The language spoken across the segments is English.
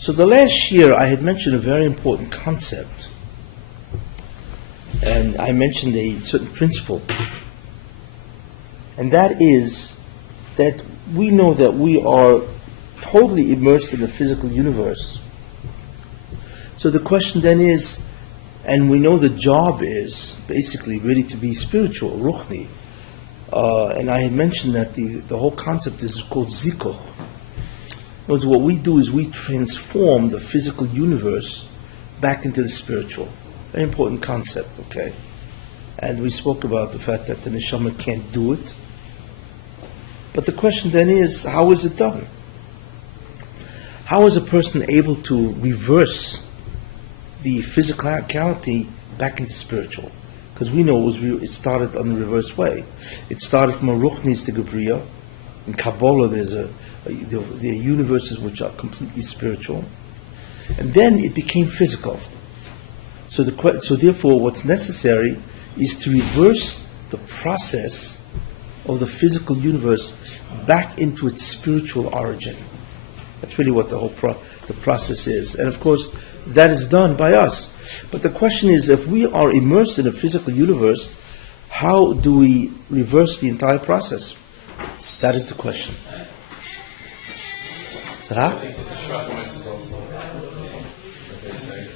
So the last year I had mentioned a very important concept, and I mentioned a certain principle, and that is that we know that we are totally immersed in the physical universe. So the question then is, and we know the job is basically really to be spiritual, ruchni. And I had mentioned that the whole concept is called zikuch. In other words, what we do is we transform the physical universe back into the spiritual. Very important concept, okay? And we spoke about the fact that the neshama can't do it. But the question then is, how is it done? How is a person able to reverse the physicality back into spiritual? Because we know it started on the reverse way. It started from a ruchnis to Gabriel. In Kabbalah, there are universes which are completely spiritual, and then it became physical. So therefore, what's necessary is to reverse the process of the physical universe back into its spiritual origin. That's really what the whole the process is, and of course, that is done by us. But the question is, if we are immersed in a physical universe, how do we reverse the entire process? That is the question. I think that the shrapness is also what they say.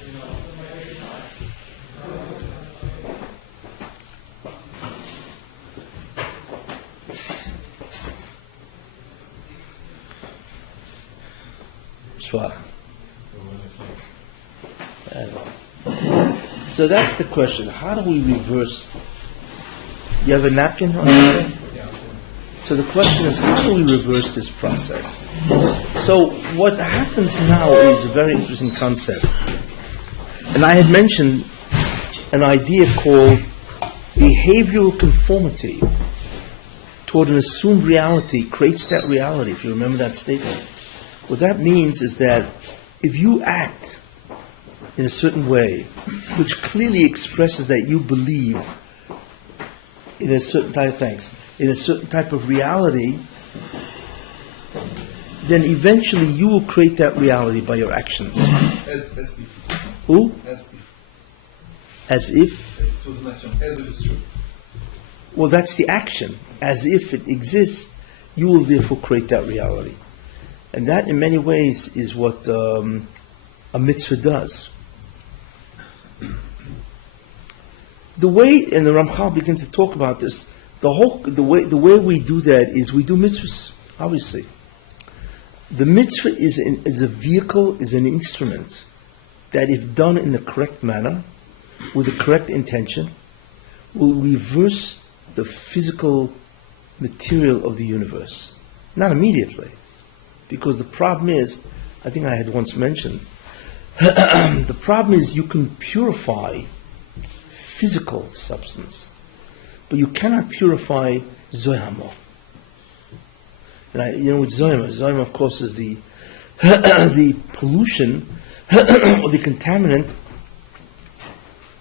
So that's the question. How do we reverse? You have a napkin? Yeah. So the question is, how do we reverse this process? So what happens now is a very interesting concept. And I had mentioned an idea called behavioral conformity toward an assumed reality creates that reality, if you remember that statement. What that means is that if you act in a certain way, which clearly expresses that you believe in a certain type of reality, then eventually you will create that reality by your actions. As if. Who? As if. As if? As if it's true. Well, that's the action. As if it exists, you will therefore create that reality. And that in many ways is what a mitzvah does. The way, and the Ramchal begins to talk about this, the way we do that is we do mitzvahs, obviously. The mitzvah is a vehicle, is an instrument that, if done in the correct manner, with the correct intention, will reverse the physical material of the universe. Not immediately, because the problem is, I think I had once mentioned, the problem is you can purify physical substance, but you cannot purify zoyama. And with zoyama, of course, is the the pollution or the contaminant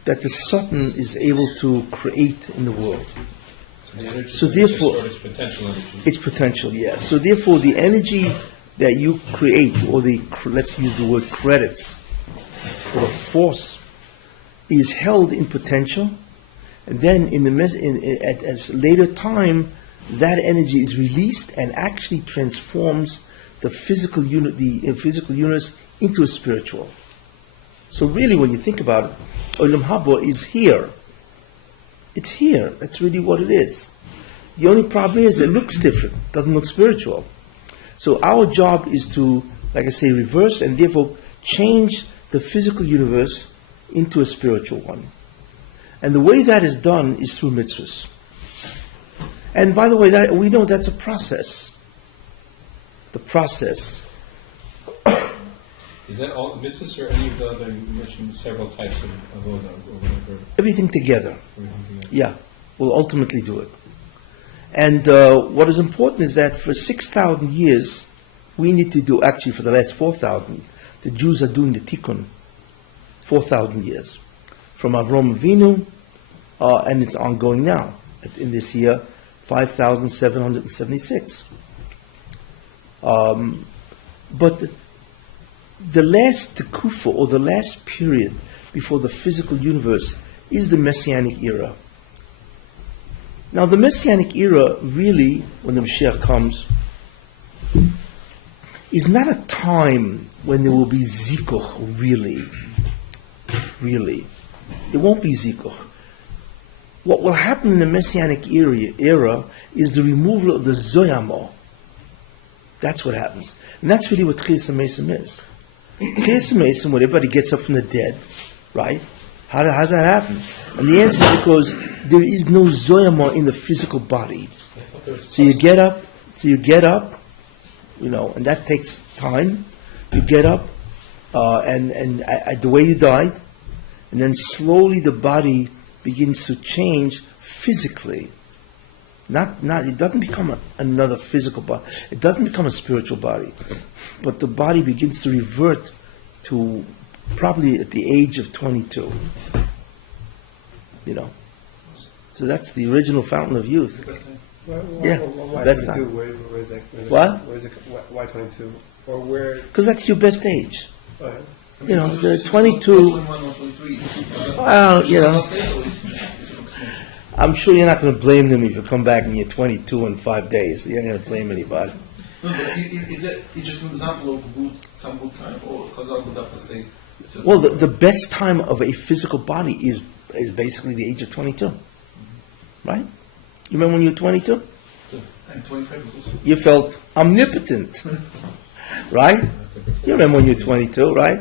that the Satan is able to create in the world. So therefore, it's potential, yes. So therefore, the energy that you create, or let's use the word credits, or the force, is held in potential, and then at a later time, that energy is released and actually transforms the physical universe into a spiritual. So really, when you think about it, Olam Haba is here. It's here. That's really what it is. The only problem is it looks different. It doesn't look spiritual. So our job is to, like I say, reverse and therefore change the physical universe into a spiritual one. And the way that is done is through mitzvahs. And by the way, we know that's a process. The process. Is that all mitzvahs or any of the other, you mentioned several types of avodah or whatever? Everything together. Yeah, will ultimately do it. And what is important is that for 6,000 years, we need to do, actually for the last 4,000, the Jews are doing the tikkun. 4,000 years. From Avram Avinu, and it's ongoing now, in this year, 5,776. But the last tekufa, or the last period before the physical universe, is the Messianic era. Now, the Messianic era, really, when the Mashiach comes, is not a time when there will be zikuch, really. Really. There won't be zikuch. What will happen in the Messianic era is the removal of the zoyamo. That's what happens. And that's really what Kessin is. Kessin, when everybody gets up from the dead, right? How does that happen? And the answer is because there is no zoyama in the physical body. So you get up, and that takes time. You get up, and the way you died, and then slowly the body begins to change physically. It doesn't become another physical body. It doesn't become a spiritual body. But the body begins to revert to probably at the age of 22. So that's the original fountain of youth. Why That's 22? not- Where's that? What? Why 22? Or where? Because that's your best age. Uh, The 22, well, I'm sure you're not going to blame them if you come back and you're 22 in 5 days. You're not going to blame anybody. No, but it's just an example of some good time, or Chazal would have to say. Well, the best time of a physical body is basically the age of 22. Right? You remember when you were 22? And 25 was also. You felt omnipotent. Right? You remember when you were 22, right?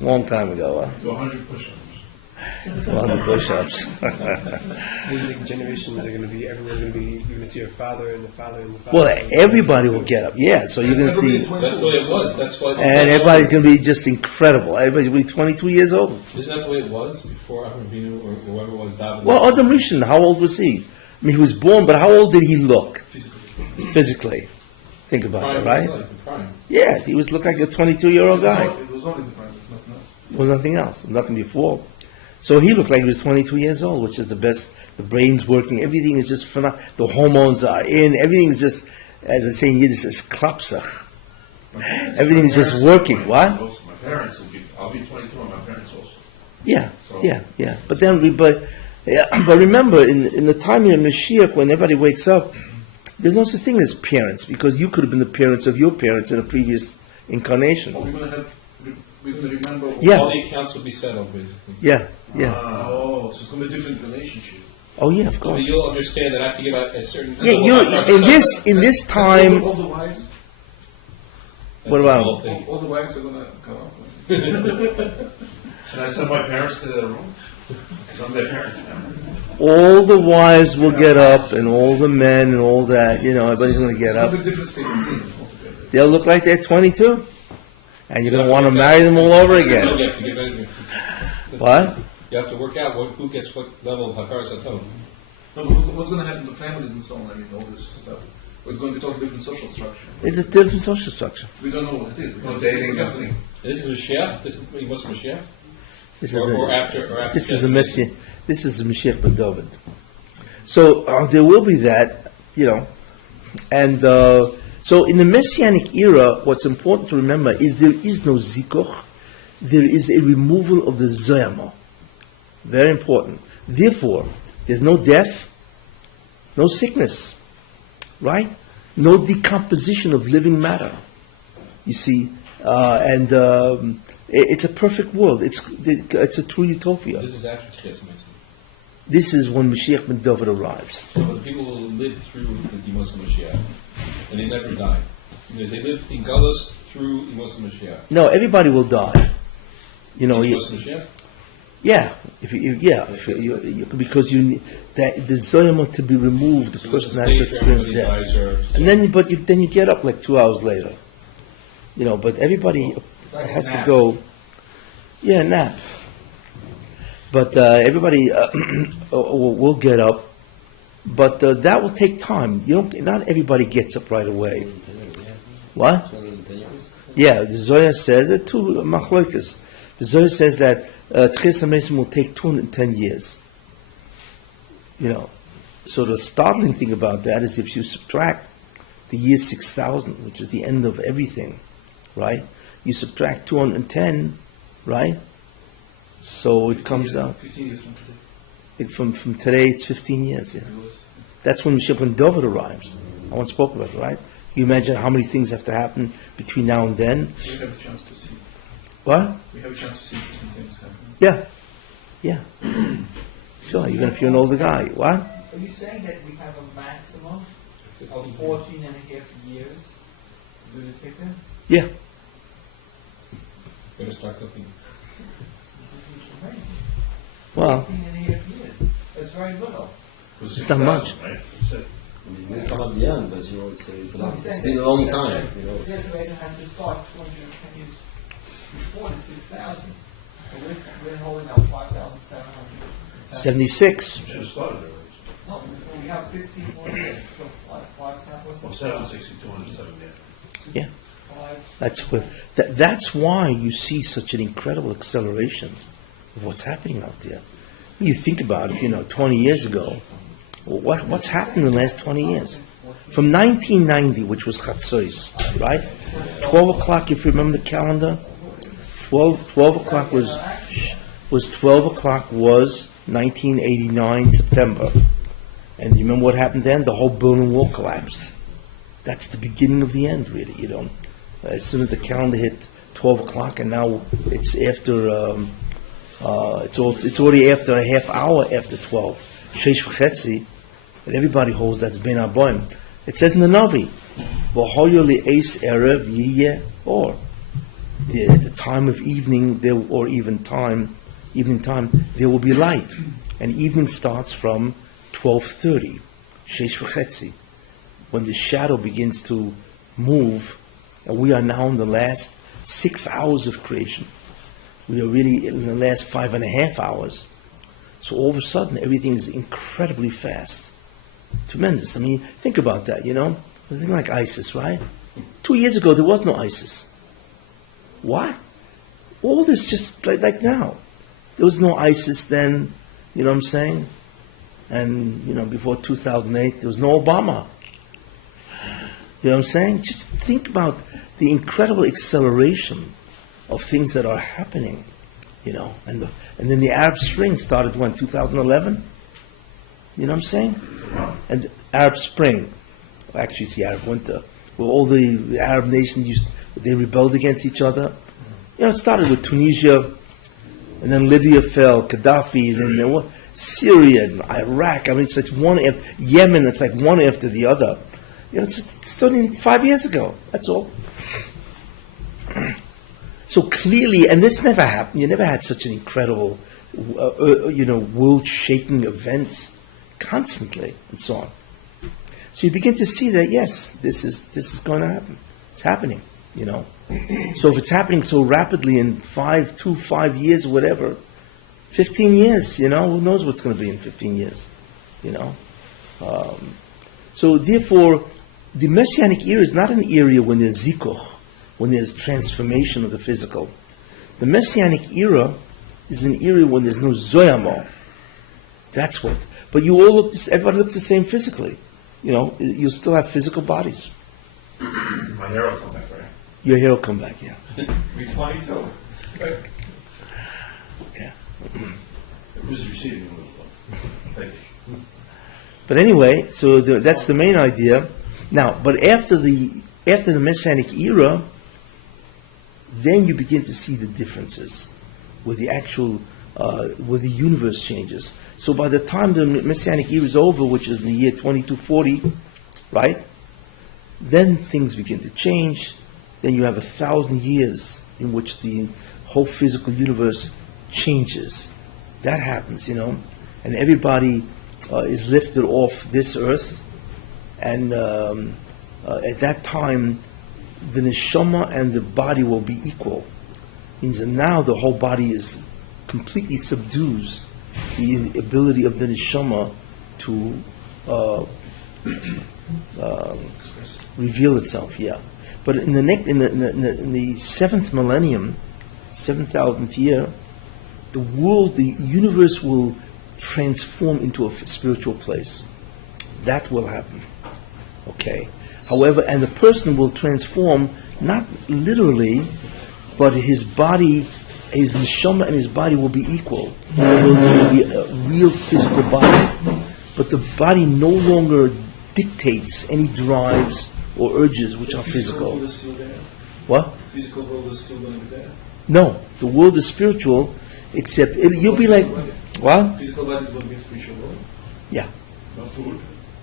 Long time ago, To 100 push-ups. 100 push-ups. the generations are going to be, everyone's going to be, you're going to see your father and the father and the father. Well, everybody will get up. Yeah, so you're going to see... That's the way it was. That's why. And everybody's going to be just incredible. Everybody's going to be 22 years old. Isn't that the way it was before Avinu or whoever was David? Well, Adam Rishon, how old was he? I mean, he was born, but how old did he look physically? Think about that, right? Yeah, he looked like a 22-year-old guy. It was only the prime, there's nothing else. There was nothing else, nothing before. So he looked like he was 22 years old, which is the best. The brain's working, everything is just phenomenal. The hormones are in, everything is just, as I say in Yiddish, it's klapsach. Everything is just working. What? My parents will be, I'll be 22 and my parents also. Yeah. But then, but remember, in the time of Mashiach, when everybody wakes up, there's no such thing as parents, because you could have been the parents of your parents in a previous incarnation. We're going to remember. Yeah. All the accounts will be settled, basically. Yeah. So it's going to be a different relationship. Oh yeah, of But course. you'll understand that I have to give a certain. Yeah, you're in this time. All the wives, What about all the wives are going to come up. And I send my parents to their room because I'm their parents now. all the wives will get up, and all the men, and all that. Everybody's going to get It's up. going to be a different state of being altogether. They'll look like they're 22, and you're going to want to marry them all over You again. have to give it. What? You have to work out who gets what level of Hakaras Hatov. No, but what's going to happen to families and so on? I mean, all this stuff. It's going to be totally different social structure. It's a different social structure. We don't know what it is. No dating, nothing. This is Mashiach. This is he was Mashiach. This Or is after. this is the Messiah. This is the Mashiach ben David. So there will be that, and so in the Messianic era, what's important to remember is there is no zikuch. There is a removal of the zoyama. Very important. Therefore, there's no death, no sickness, right? No decomposition of living matter. You see, it's a perfect world. It's a true utopia. This is after Kessin. This is when Mashiach ben David arrives. So the people will live through the Yemos Mashiach, and they never die. They live in Galus through Yemos Mashiach. No, everybody will die. Yemos Mashiach. Yeah, because you need that the zoyama to be removed, the So person it's a has to stage where experience everybody death, dies or- and then you get up like 2 hours later, But everybody has to go. Yeah, nap. But everybody will get up, but that will take time. Not everybody gets up right away. What? Yeah, the Zohar says that two machlokas. The Zohar says that Tchias HaMesim will take 210 years. So the startling thing about that is if you subtract the year 6,000, which is the end of everything, right? you subtract 210, right? So it comes out. 15 years from today. From today, it's 15 years. Yeah. That's when David arrives. I once spoke about it, right? You imagine how many things have to happen between now and then. We have a chance to see. What? We have a chance to see interesting things happen. Yeah. Yeah. Sure, even if you're an older guy. What? Are you saying that we have a maximum of 14 and a half years to do the tikkun? Yeah. Better start cooking. This is amazing. Well, 14 and a half years. That's very little. It was It's not much. 6,000, right? That's it. I mean, we come up young, but you know, it's a No, long, I'm it's saying been a that- long that- time. that You know, The reservation has to start 210 years before the 6,000. So we're holding out 5,700. 76. Should have started earlier. No, we have 15 more years. So Well, 760, 207, yeah. Yeah. That's why you see such an incredible acceleration of what's happening out there. You think about it, 20 years ago, what's happened in the last 20 years? From 1990, which was Chatzos, right? 12 o'clock, if you remember the calendar, 12 o'clock was 12 o'clock was 1989 September. And you remember what happened then? The whole Berlin Wall collapsed. That's the beginning of the end, really, As soon as the calendar hit 12 o'clock, and now it's after, it's already after a half hour after 12. Sheish v'chetzi, and everybody holds that's Ben Aboim. It says in the Navi, V'hoyo li'eis erev yiyeh or. At the time of evening, or evening time, there will be light. And evening starts from 12:30, Sheish v'chetzi, when the shadow begins to move, and we are now in the last 6 hours of creation. We are really in the last 5.5 hours. So all of a sudden, everything is incredibly fast. Tremendous. I mean, think about that, A thing like ISIS, right? 2 years ago, there was no ISIS. What? All this just like now. There was no ISIS then, you know what I'm saying? And, before 2008, there was no Obama. You know what I'm saying? Just think about the incredible acceleration of things that are happening, and then the Arab Spring started when, 2011? You know what I'm saying? And the Arab Spring, actually it's the Arab Winter, where all the Arab nations they rebelled against each other. It started with Tunisia, and then Libya fell, Gaddafi, and then there were Syria and Iraq. I mean, it's like one after Yemen. It's like one after the other. It's only 5 years ago. That's all. So clearly, and this never happened. You never had such an incredible, world-shaking events constantly and so on. So you begin to see that yes, this is going to happen. It's happening. So if it's happening so rapidly in 5 years or whatever, 15 years, who knows what's going to be in 15 years, So therefore, the Messianic era is not an area when there's zikuch, when there's transformation of the physical. The Messianic era is an era when there's no zoyamo. That's what. But everybody looks the same physically. You'll still have physical bodies. My hair will come back, right? Your hair will come back, yeah. Be 22. Yeah. Who's receiving it? Thank you. But anyway, so that's the main idea. Now, but after the Messianic era, then you begin to see the differences, where the actual, where the universe changes. So by the time the Messianic era is over, which is in the year 2240, right? Then things begin to change. Then you have 1,000 years in which the whole physical universe changes. That happens, and everybody is lifted off this earth, and at that time, the neshama and the body will be equal. Means that now the whole body is completely subdues the ability of the neshama to reveal itself. Yeah, but in the seventh millennium, 7,000th year, the universe will transform into a spiritual place. That will happen. Okay. However, and the person will transform not literally, but his body, his neshama and his body will be equal. It will be a real physical body. But the body no longer dictates any drives or urges which are physical. World is still there. What? Physical world is still going to be there. No, the world is spiritual, except you'll be like, what? Physical body is going to be a spiritual world. Yeah. No food.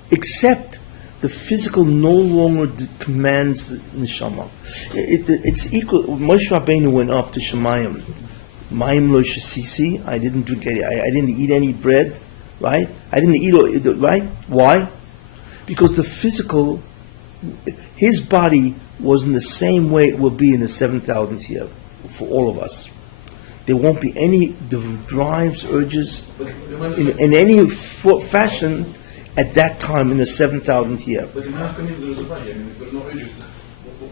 Except the physical no longer commands the neshama. It's equal. Moshe Rabbeinu went up to Shemayim. Mayim lo shesisi. I didn't drink any. I didn't eat any bread. Right? I didn't eat. Right? Why? Because the physical, his body was in the same way it will be in the 7,000th year for all of us. There won't be any drives, urges in any fashion at that time in the 7,000th year. But in Afghanistan there is a body. I mean, if there are no urges,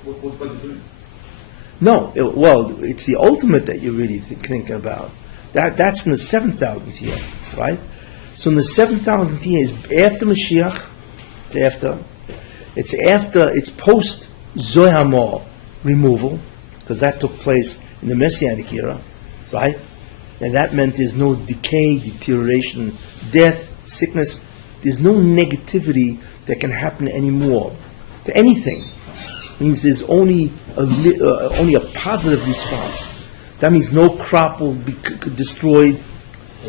what's body doing? No, well, it's the ultimate that you're really thinking about. That's in the 7,000th year, right? So in the 7,000th year is after Mashiach. It's post Zohamor removal, because that took place in the Messianic era, right? And that meant there's no decay, deterioration, death, sickness. There's no negativity that can happen anymore to anything. It means there's only a positive response. That means no crop will be destroyed.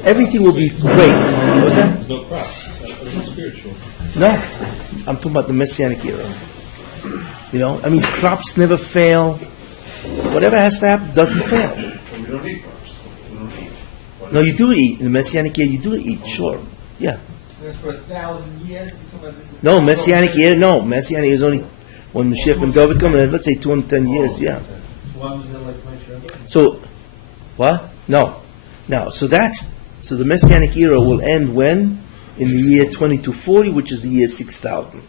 Everything will be great. What was that? There's no crops. It's not spiritual. No, I'm talking about the Messianic era. I mean, crops never fail. Whatever has to happen doesn't fail. We don't eat crops. We don't eat. No, you do eat. In the Messianic era, you do eat, sure. Yeah. That's for 1,000 years. You're talking about this is- No, Messianic era, no. Messianic is only when Mashiach and David come, let's say 210 years, yeah. Why was that like Moshe? So, what? No. So the Messianic era will end when? In the year 2240, which is the year 6000.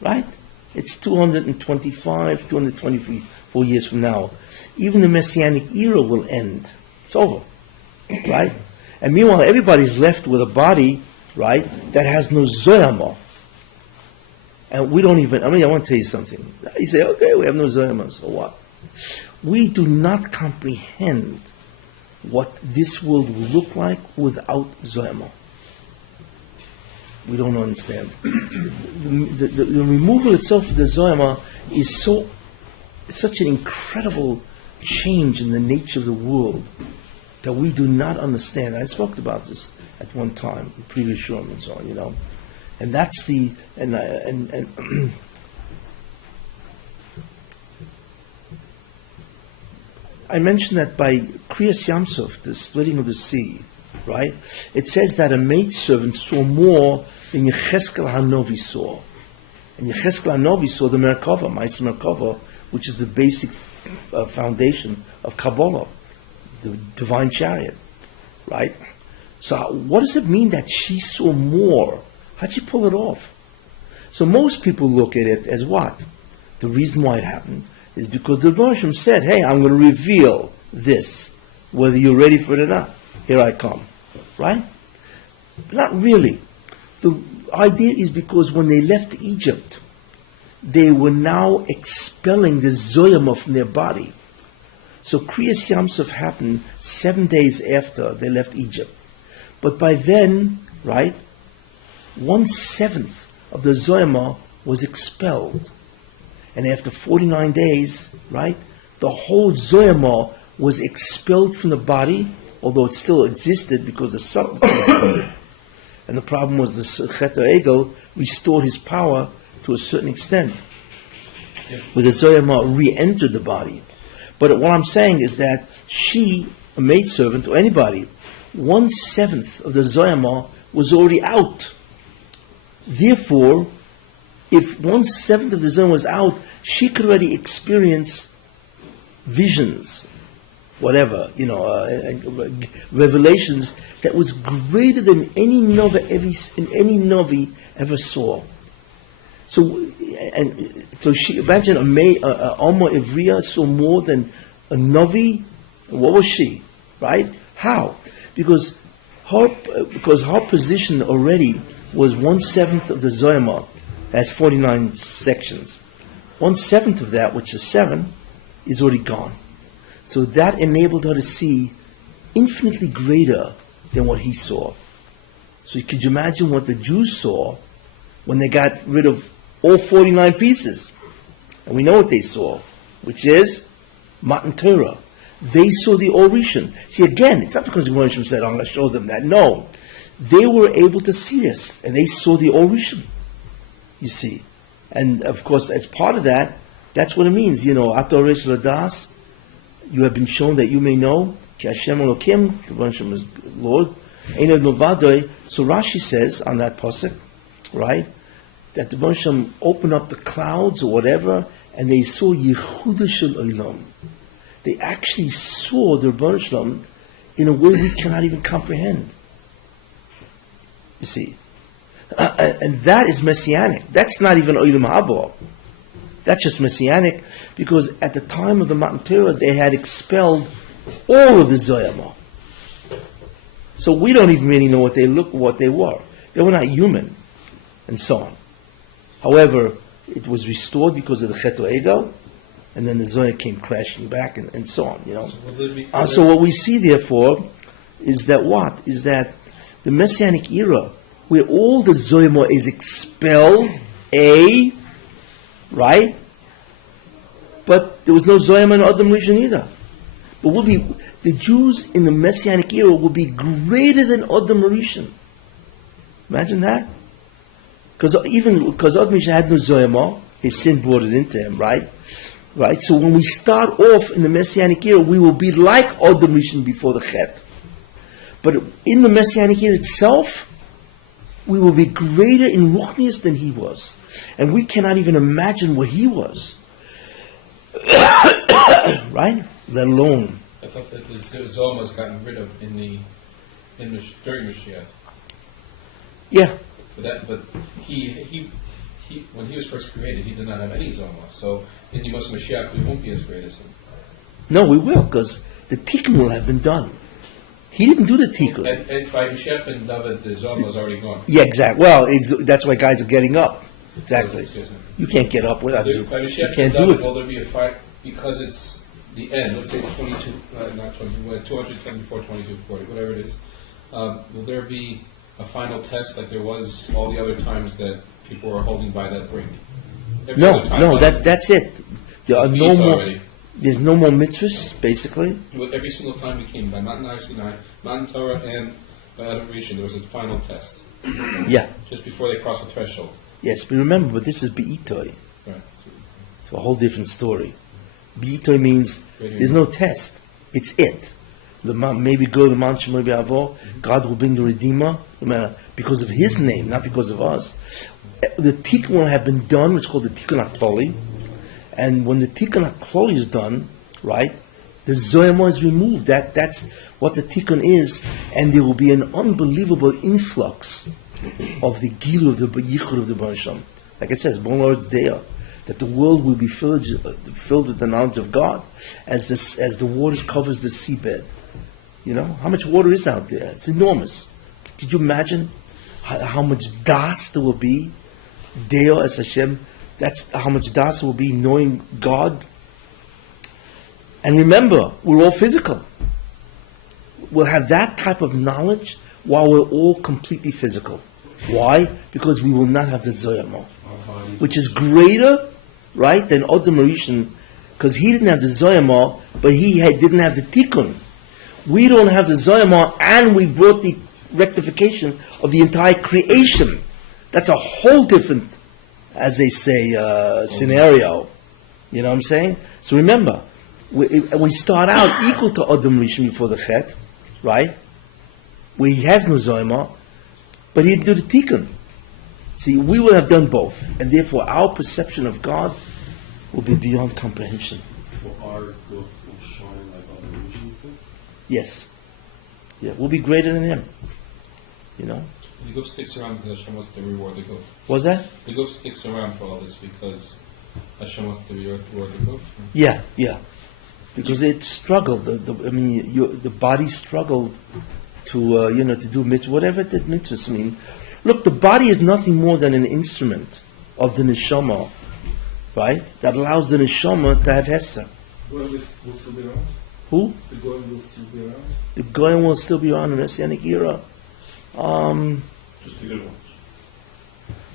Right? It's 224 years from now. Even the Messianic era will end. It's over. Right? And meanwhile, everybody's left with a body, right, that has no zoyama. And we don't even, I want to tell you something. You say, okay, we have no zoyama, so what? We do not comprehend what this world will look like without zoyama. We don't understand. The removal itself of the zoyama is such an incredible change in the nature of the world that we do not understand. I spoke about this at one time, in previous shurim and so on, And that's I mentioned that by Kriyas Yamsuf, the splitting of the sea, right? It says that a maidservant saw more than Yecheskel Hanovi saw. And Yecheskel Hanovi saw the Merkava, Ma'aser Merkava, which is the basic foundation of Kabbalah, the divine chariot, right? So what does it mean that she saw more? How'd she pull it off? So most people look at it as what? The reason why it happened is because the Hashem said, hey, I'm going to reveal this, whether you're ready for it or not. Here I come. Right? Not really. The idea is because when they left Egypt, they were now expelling the Zoyama from their body. So Kriyas Yamsuf happened 7 days after they left Egypt. But by then, right, 1/7 of the Zoyama was expelled. And after 49 days, right, the whole Zoyama was expelled from the body, although it still existed because the substance was expelled. And the problem was the Chet Egel restored his power to a certain extent, where the Zoyama re-entered the body. But what I'm saying is that she, a maidservant or anybody, 1/7 of the Zoyama was already out. Therefore, if 1/7 of the Zoyama was out, she could already experience visions, whatever, revelations that was greater than any Novi ever saw. So she, imagine Alma Ivriya saw more than a Novi. What was she? Right? How? Because her position already was 1/7 of the Zoyama. That's 49 sections. 1/7 of that, which is 7, is already gone. So that enabled her to see infinitely greater than what he saw. So could you imagine what the Jews saw when they got rid of all 49 pieces? And we know what they saw, which is Matan Torah. They saw the Orishan. See, again, it's not because the Orishan said, I'm going to show them that. No. They were able to see this, and they saw the Orishan, you see. And, of course, as part of that, that's what it means. Ato Resh Ladas, you have been shown that you may know, Ki Hashem Elokim, the Hashem is Lord. Einod Novadoi. So Rashi says on that pasuk, right, that the Hashem opened up the clouds or whatever, and they saw Yehuda Shel Olam. They actually saw the Rebbeinu Shalom in a way we cannot even comprehend. You see. And that is Messianic. That's not even Olam Haba. That's just Messianic, because at the time of the Matan Torah, they had expelled all of the Zoyama. So we don't even really know what they were. They were not human, and so on. However, it was restored because of the Chet Egel, and then the Zoya came crashing back, and so on. So what we see, therefore, is that what? Is that the Messianic era, where all the Zoyama is expelled, right? But there was no Zoyama in Adam Rishon either. But the Jews in the Messianic era will be greater than Adam Rishon. Imagine that. Because Adam Rishon had no Zoyama, his sin brought it into him, right? Right. So when we start off in the Messianic era, we will be like Adam Rishon before the Chet. But in the Messianic era itself, we will be greater in Ruchnius than he was. And we cannot even imagine what he was. Right? Let alone. I thought that the Zohar was gotten rid of during Mashiach. Yeah. But he when he was first created, he did not have any Zohar. So in the Mashiach, we won't be as great as him. No, we will, because the tikkun will have been done. He didn't do the tikkun. And by Mashiach and David, the Zohar was already gone. Yeah, exactly. Well, that's why guys are getting up. Exactly. You can't get up without it. By You Mashiach can't and do David, it. will there be a fight? Because it's the end. Let's say it's 22, not 20, 224, 22, 40, whatever it is. Will there be a final test like there was all the other times that people were holding by that brink? That's it. There are no more. Already. There's no more mitzvahs, basically. Every single time we came by Matan Sinai, Matan Torah, and by Adam Rishon, there was a final test. Yeah. Just before they crossed the threshold. Yes, but remember, this is Be'itoi. Right. It's a whole different story. Be'itoi means there's no test. It's it. Maybe go to Mount Shemai Be'avo. God will bring the Redeemer, no matter, because of His name, not because of us. The tikkun will have been done, which is called the tikkun HaKloli. And when the tikkun HaKloli is done, right, the Zoyama is removed. That's what the tikkun is, and there will be an unbelievable influx of the Gilu of the Yichud of the Baruch Shem. Like it says, Bon Lord's Day, that the world will be filled with the knowledge of God as the waters covers the seabed. How much water is out there? It's enormous. Could you imagine how much das there will be? Deo as Hashem, that's how much das will be knowing God. And remember, we're all physical. We'll have that type of knowledge while we're all completely physical. Why? Because we will not have the Zoyama, which is greater, right, than Adam Rishon, because he didn't have the Zoyama, but he didn't have the Tikkun. We don't have the Zoyama, and we brought the rectification of the entire creation. That's a whole different, as they say, scenario. You know what I'm saying? So remember, we start out equal to Adam Rishon before the Chet, right? Where he has no Zoyama, but he didn't do the Tikkun. See, we will have done both, and therefore our perception of God will be beyond comprehension. So our book will shine like other religions do? Yes. Yeah, we'll be greater than him. The goof sticks around because Hashem wants to reward the goof. Was that? The goof sticks around for all this because Hashem wants to reward the goof. Yeah. Because it struggled. The body struggled to do mitzvah, whatever that mitzvahs mean. Look, the body is nothing more than an instrument of the neshama, right? That allows the neshama to have hester. What are we supposed to be on? Who? The Goyim will still be around? The Goyim will still be around in the Messianic era. Just the good ones.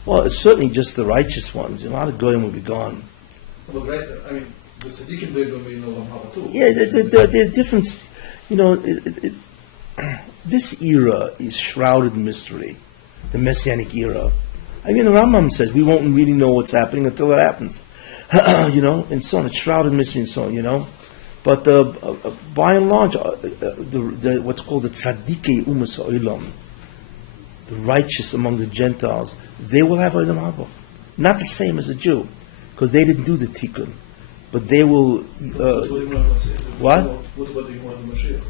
Well, it's certainly just the righteous ones. A lot of Goyim will be gone. But right, I mean, the Tzaddikim, they're going to be in Olam Haba too. Yeah, there are different. You know, this era is shrouded in mystery. The Messianic era. I mean, the Rambam says we won't really know what's happening until it happens. You know, and so on. It's shrouded in mystery and so on. You know, but by and large, the what's called the Tzaddikei Umas Olam, the righteous among the Gentiles, they will have Olam Haba. Not the same as a Jew, because they didn't do the Tikkun, but they will. What? What about the Yom Mashiach?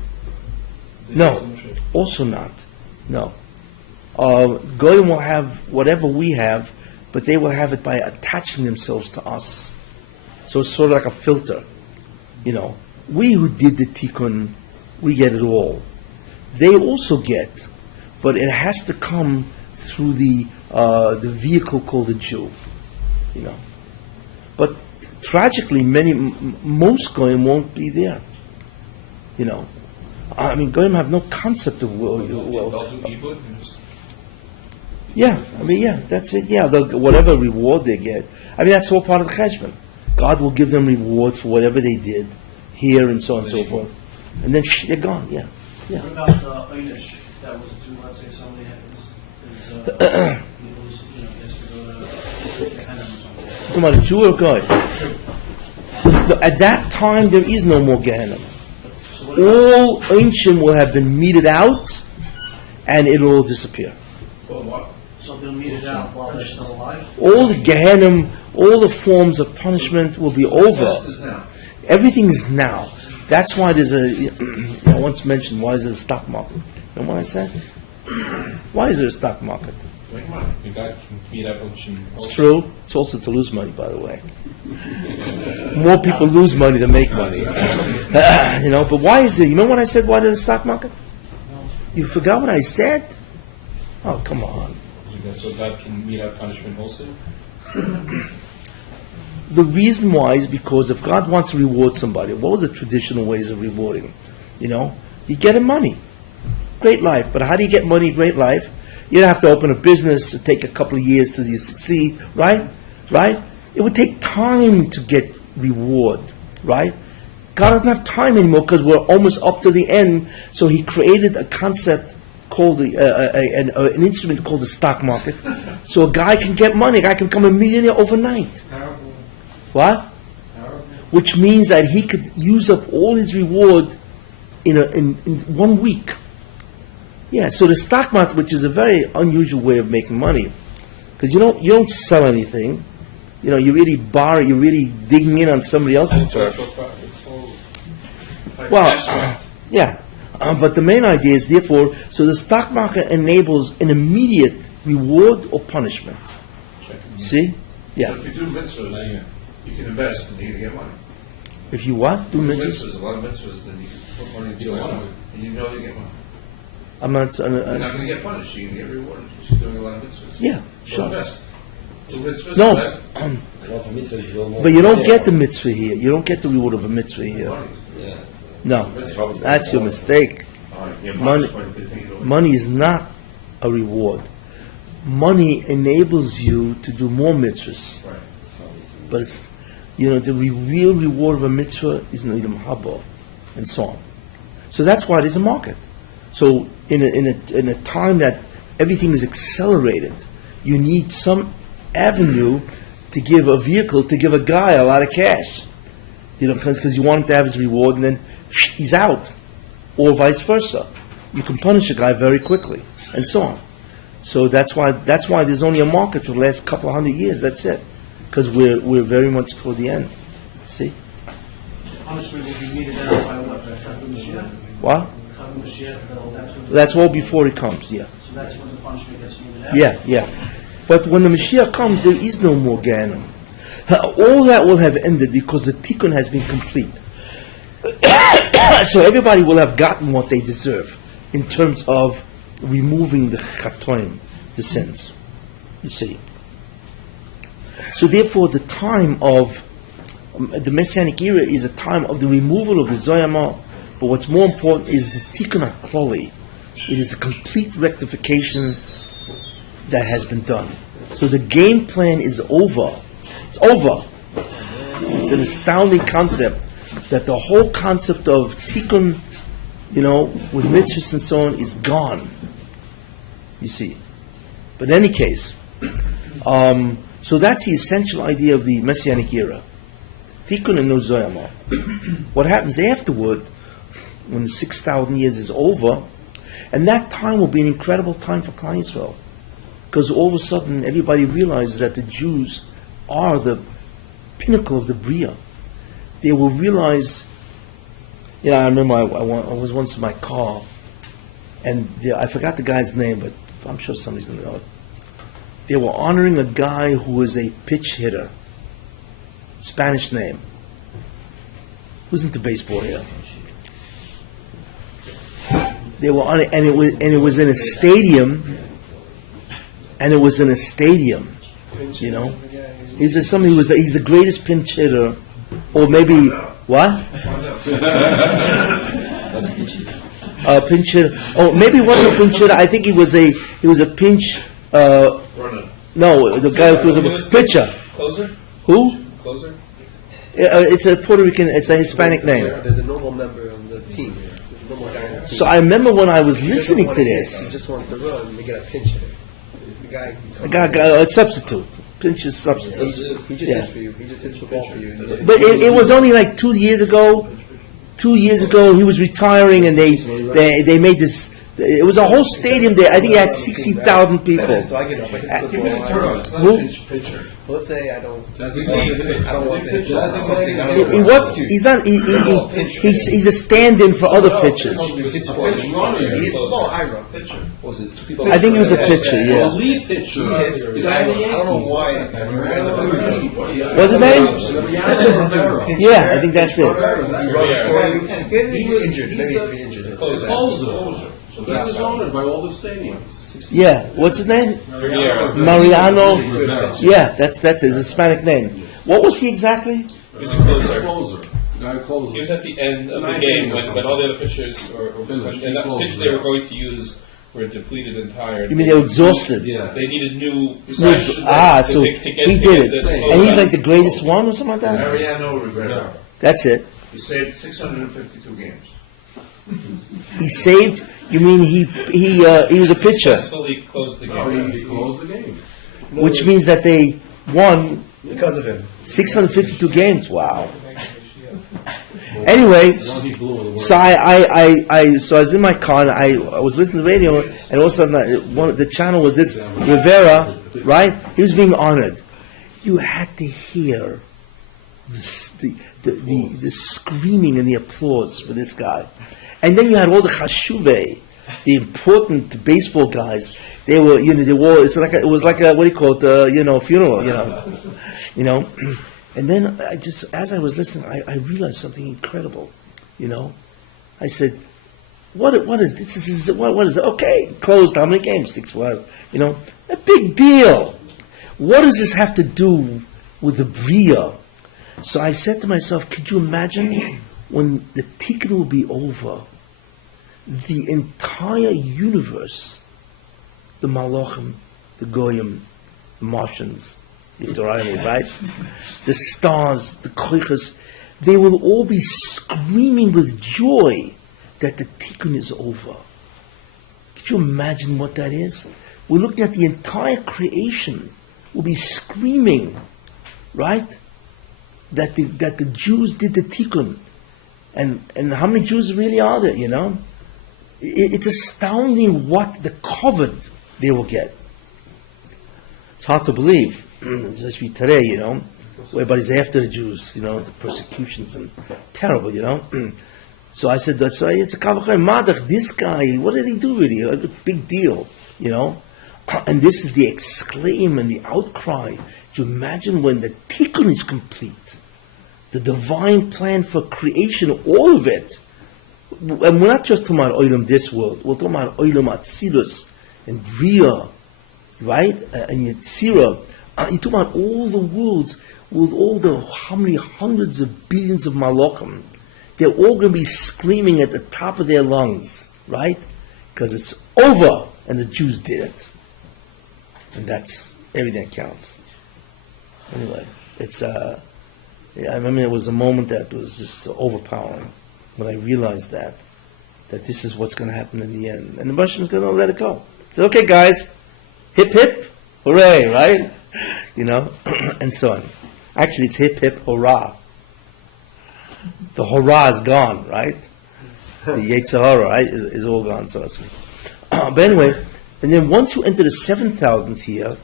No, also not. No. Goyim will have whatever we have, but they will have it by attaching themselves to us. So it's sort of like a filter. You know, we who did the Tikkun, we get it all. They also get, but it has to come through the vehicle called the Jew. You know, but tragically, most Goyim won't be there. You know, I mean, Goyim have no concept of They'll do Ibud and just yeah, I mean, yeah, that's it. Yeah, whatever reward they get. I mean, that's all part of the cheshbon. God will give them reward for whatever they did here and so on and so forth. And then they're gone, yeah. Yeah. What about Einish? That was to, let's say, somebody has Come on, a Jew or a guy? No, at that time, there is no more Gehenna. All ancient will have been meted out, and it will all disappear. So they'll meet it out while they're still alive? All the Gehenna, all the forms of punishment will be over. Test is now. Everything is now. That's why there's I once mentioned, why is there a stock market? You know what I said? Why is there a stock market? Make money. you got meet up and It's true. It's also to lose money, by the way. More people lose money than make money. You know, but why is there? You know what I said? Why there's a stock market? You forgot what I said? Oh, come on. so God can meet out punishment wholesale. The reason why is because if God wants to reward somebody, what was the traditional ways of rewarding? You know, you get him money. Great life. But how do you get money, great life? You don't have to open a business. It take a couple of years till you succeed, right? Right? It would take time to get reward, right? God doesn't have time anymore because we're almost up to the end. So he created a concept called an instrument called the stock market. So a guy can get money. A guy can become a millionaire overnight. What? Which means that he could use up all his reward in 1 week. Yeah, so the stock market, which is a very unusual way of making money, because you don't sell anything. You know, you really borrow, you're really digging in on somebody else's turf. Well, yeah, but the main idea is, therefore, so the stock market enables an immediate reward or punishment. See? Yeah. So if you do mitzvahs, you can invest and you can get money. If you what? Do mitzvahs? Mitzvahs, a lot of mitzvahs, then you can put money into You don't it, want to. and you know you get money. I'm not. You're not going to get punished, you're going to get rewarded. You're doing a lot of mitzvahs. Yeah, So sure. invest. Do mitzvahs, No, invest. but you don't get the mitzvah here. You don't get the reward of a mitzvah here. Money. No, that's your mistake. All right, yeah, Money- quite a big thing. Money is not a reward. Money enables you to do more mitzvahs. Right. But it's, the real reward of a mitzvah is Neidam Haba, and so on. So that's why there's a market. So in a time that everything is accelerated, you need some avenue to give a vehicle, to give a guy a lot of cash. Because you want him to have his reward and then he's out. Or vice versa. You can punish a guy very quickly, and so on. So that's why there's only a market for the last couple of 100 years. That's it, because we're very much toward the end. See Punishment will be meted out by what? Chacham Mashiach? what? Chacham Mashiach, That's all before he comes. Yeah, so that's when the punishment gets meted out? yeah. But when the Mashiach comes, there is no more Gehenna. All that will have ended because the Tikkun has been complete. So everybody will have gotten what they deserve in terms of removing the chatoim, the sins. You see. So therefore, the time of the Messianic era is a time of the removal of the Zoyama, But what's more important is the tikkun hakloli. It is a complete rectification that has been done. So the game plan is over. It's over. It's an astounding concept that the whole concept of tikkun, with mitzvahs and so on, is gone. You see. But in any case, so that's the essential idea of the Messianic era. Tikkun and no zoyama. What happens afterward, when the 6,000 years is over, and that time will be an incredible time for Klal Yisrael. Because all of a sudden, everybody realizes that the Jews are the pinnacle of the Bria. They will realize, I remember I was once in my car, and I forgot the guy's name, but I'm sure somebody's going to know it. They were honoring a guy who was a pitch hitter. Spanish name. Who's into baseball here? They were on it, and it was in a stadium. And it was in a stadium, He's the greatest pinch hitter, or maybe what? Pinch hitter. Oh, maybe one of the pinch hitter. I think he was a pinch. No, the guy who was a pitcher. Closer? Who? Closer? It's a Puerto Rican. It's a Hispanic name. There's a normal member on the team. There's a normal guy on the team. So I remember when I was listening to He this. just wants to run. They get a pinch hitter. A guy, a substitute. Pinch is substitute. He just hits for you. He just hits the ball for you. But it was only like 2 years ago. 2 years ago, he was retiring, and they made this. It was a whole stadium there. I think it had 60,000 people. So I get up. I hit the Give me the ball. turn. It's not Who? a pitcher. Well, let's say I don't want to hit He was. He's not. He's a stand-in for other pitchers. He hits the ball. I run. Pitcher. I think he was a pitcher. The Yeah. lead pitcher. He hits. I don't know why. What's his name? Yeah, I think that's it. He runs for you. He's injured. Maybe he's be injured. Closer. He was honored by all the stadiums. Yeah. What's his name? Riviera. Mariano. Yeah, that's his Hispanic name. What was he exactly? He was a closer. Closer. Guy closer. He was at the end of the game when all the other pitchers, and the pitchers they were going to use were depleted and tired. You mean they were exhausted? Yeah. They needed new. So he did it, and he's like the greatest one or something like that. Mariano Rivera. That's it. He saved 652 games. He saved. You mean he was a pitcher, Successfully closed the game. Oh, he closed the game. which means that they won Because of him. 652 games. Wow. Anyway, Well, he blew the word. so I was in my car and I was listening to the radio, and all of a sudden the channel was this Rivera, right? He was being honored. You had to hear the screaming and the applause for this guy. And then you had all the chashuvei, the important baseball guys. They were, they wore. It was like a what do you call it? Funeral. And then as I was listening, I realized something incredible. I said, "What is this? What is it? Okay, closed. How many games? 6-5. A big deal. What does this have to do with the Bria?" So I said to myself, could you imagine when the tikkun will be over, the entire universe, the Malachim, the Goyim, the Martians, the Deuteronomy, right? The stars, the koichas, they will all be screaming with joy that the tikkun is over. Could you imagine what that is? We're looking at the entire creation will be screaming, right? That the Jews did the tikkun. And how many Jews really are there, It's astounding what the covered they will get. It's hard to believe, especially today, everybody's after the Jews, the persecutions and terrible, So I said, it's a kavachai madach. This guy, what did he do really? A big deal, And this is the exclaim and the outcry. Do you imagine when the tikkun is complete? The divine plan for creation, all of it. And we're not just talking about oilam this world. We're talking about oilam atzilus and bria, right? And yetzira. You're talking about all the worlds with all the how many hundreds of billions of malachim. they're all going to be screaming at the top of their lungs, right? Because it's over, and the Jews did it. And that's everything that counts. Anyway, it's I remember there was a moment that was just overpowering when I realized that this is what's going to happen in the end. And the Russians going to let it go. So, okay, guys, hip hip, hooray, right? You know, and so on. Actually, it's hip hip, hurrah. The hurrah is gone, right? The Yetzer Hara, right, is all gone. So, but anyway, and then once you enter the 7,000th year,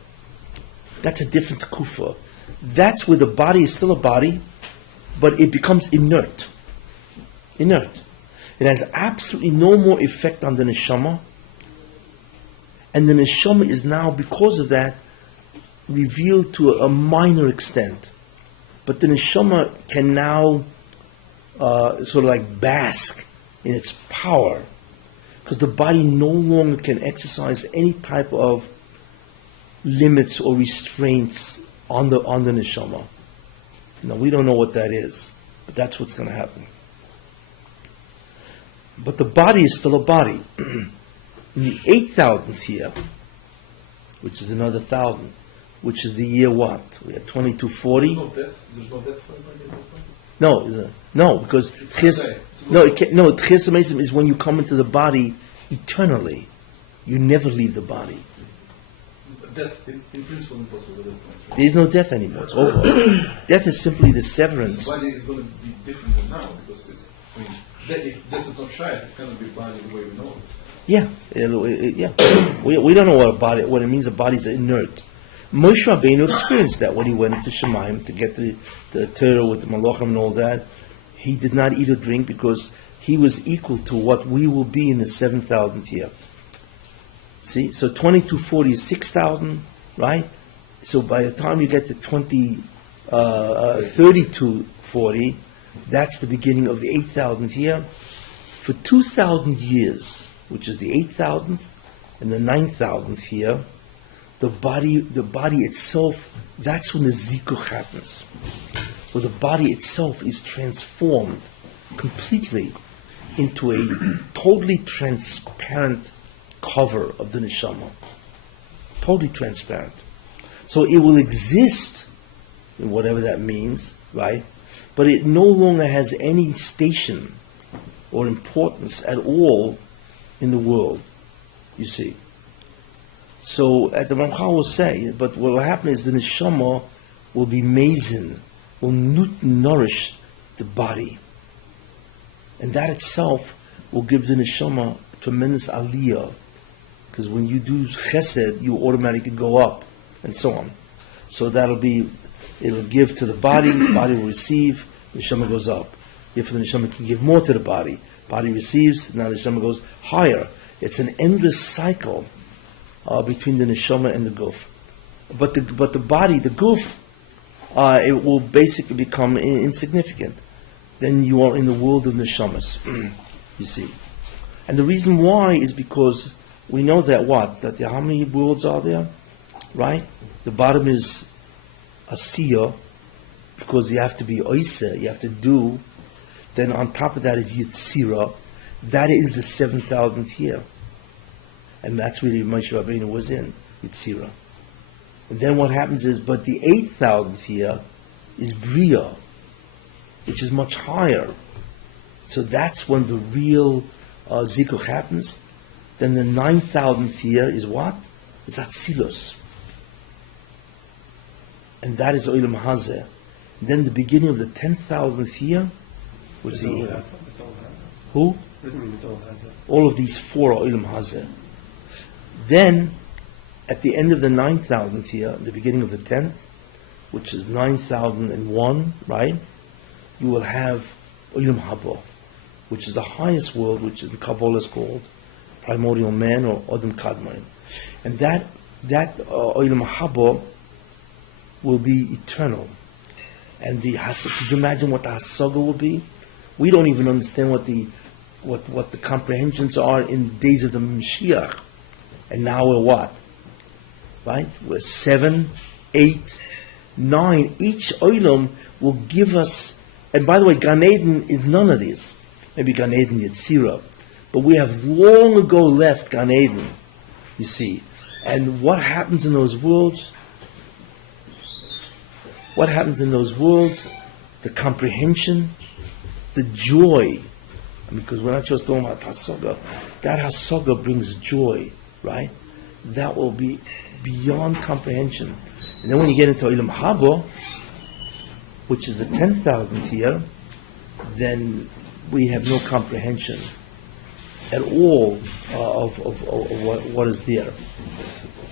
that's a different kufa. That's where the body is still a body, but it becomes inert. Inert. It has absolutely no more effect on the neshama. And the neshama is now, because of that, revealed to a minor extent. But the neshama can now sort of like bask in its power, because the body no longer can exercise any type of limits or restraints on the neshama. Now, we don't know what that is, but that's what's going to happen. But the body is still a body. In the 8,000th year, which is another 1,000, which is the year what? We had 2240. There's no death for everybody. No, because Kessin is when you come into the body eternally. You never leave the body. Death, in principle, impossible at that point. Right? There is no death anymore. It's over. Death is simply the severance. The body is going to be different than now, because if death is not shy, it cannot be body the way we know it. Yeah. We don't know what it means. A body is inert. Moshe Rabbeinu experienced that when he went into Shemaim to get the Torah with the Malachim and all that. He did not eat or drink because he was equal to what we will be in the 7,000th year. See, so 2240 is 6,000, right? So by the time you get to 3240, that's the beginning of the 8,000th year. For 2,000 years, which is the 8,000th and the 9,000th year, the body itself, that's when the zikuch happens, where the body itself is transformed completely into a totally transparent cover of the neshama. Totally transparent. So it will exist, in whatever that means, right? But it no longer has any station or importance at all in the world, you see. So, at the Ramchal will say, but what will happen is the neshama will be mazen, will nourish the body. And that itself will give the neshama tremendous aliyah. Because when you do chesed, you automatically go up, and so on. So it'll give to the body will receive, the neshama goes up. If the neshama can give more to the body receives, now the neshama goes higher. It's an endless cycle between the neshama and the guf. But the body, the guf, it will basically become insignificant. Then you are in the world of neshamas, you see. And the reason why is because we know that how many worlds are there, right? The bottom is asiyah, because you have to be oiseh, you have to do. Then on top of that is yitzira. That is the 7,000th year. And that's where Moshe Rabbeinu was in, Yitzira. And then what happens is, but the 8,000th year is Bria, which is much higher. So that's when the real Zikuch happens. Then the 9,000th year is what? It's Atzilus. And that is Olam Hazeh. Then the beginning of the 10,000th year was the... Who? All of these four are Olam Hazeh. Then, at the end of the 9,000th year, the beginning of the 10th, which is 9,001, right? You will have Olam Haba, which is the highest world, which in Kabbalah is called primordial man or Adam Kadmon. And that Olam Haba will be eternal. And could you imagine what the Hasaga will be? We don't even understand what the comprehensions are in the days of the Mashiach. And now we're what? Right? We're 7, 8, 9. Each olam will give us And by the way, Gan Eden is none of these. Maybe Gan Eden Yetzirah. But we have long ago left Gan Eden, you see. And what happens in those worlds? What happens in those worlds? The comprehension, the joy. Because we're not just talking about Hasaga. That Hasaga brings joy, right? That will be beyond comprehension. And then when you get into Ilam Haba, which is the 10,000th year, then we have no comprehension at all of what is there,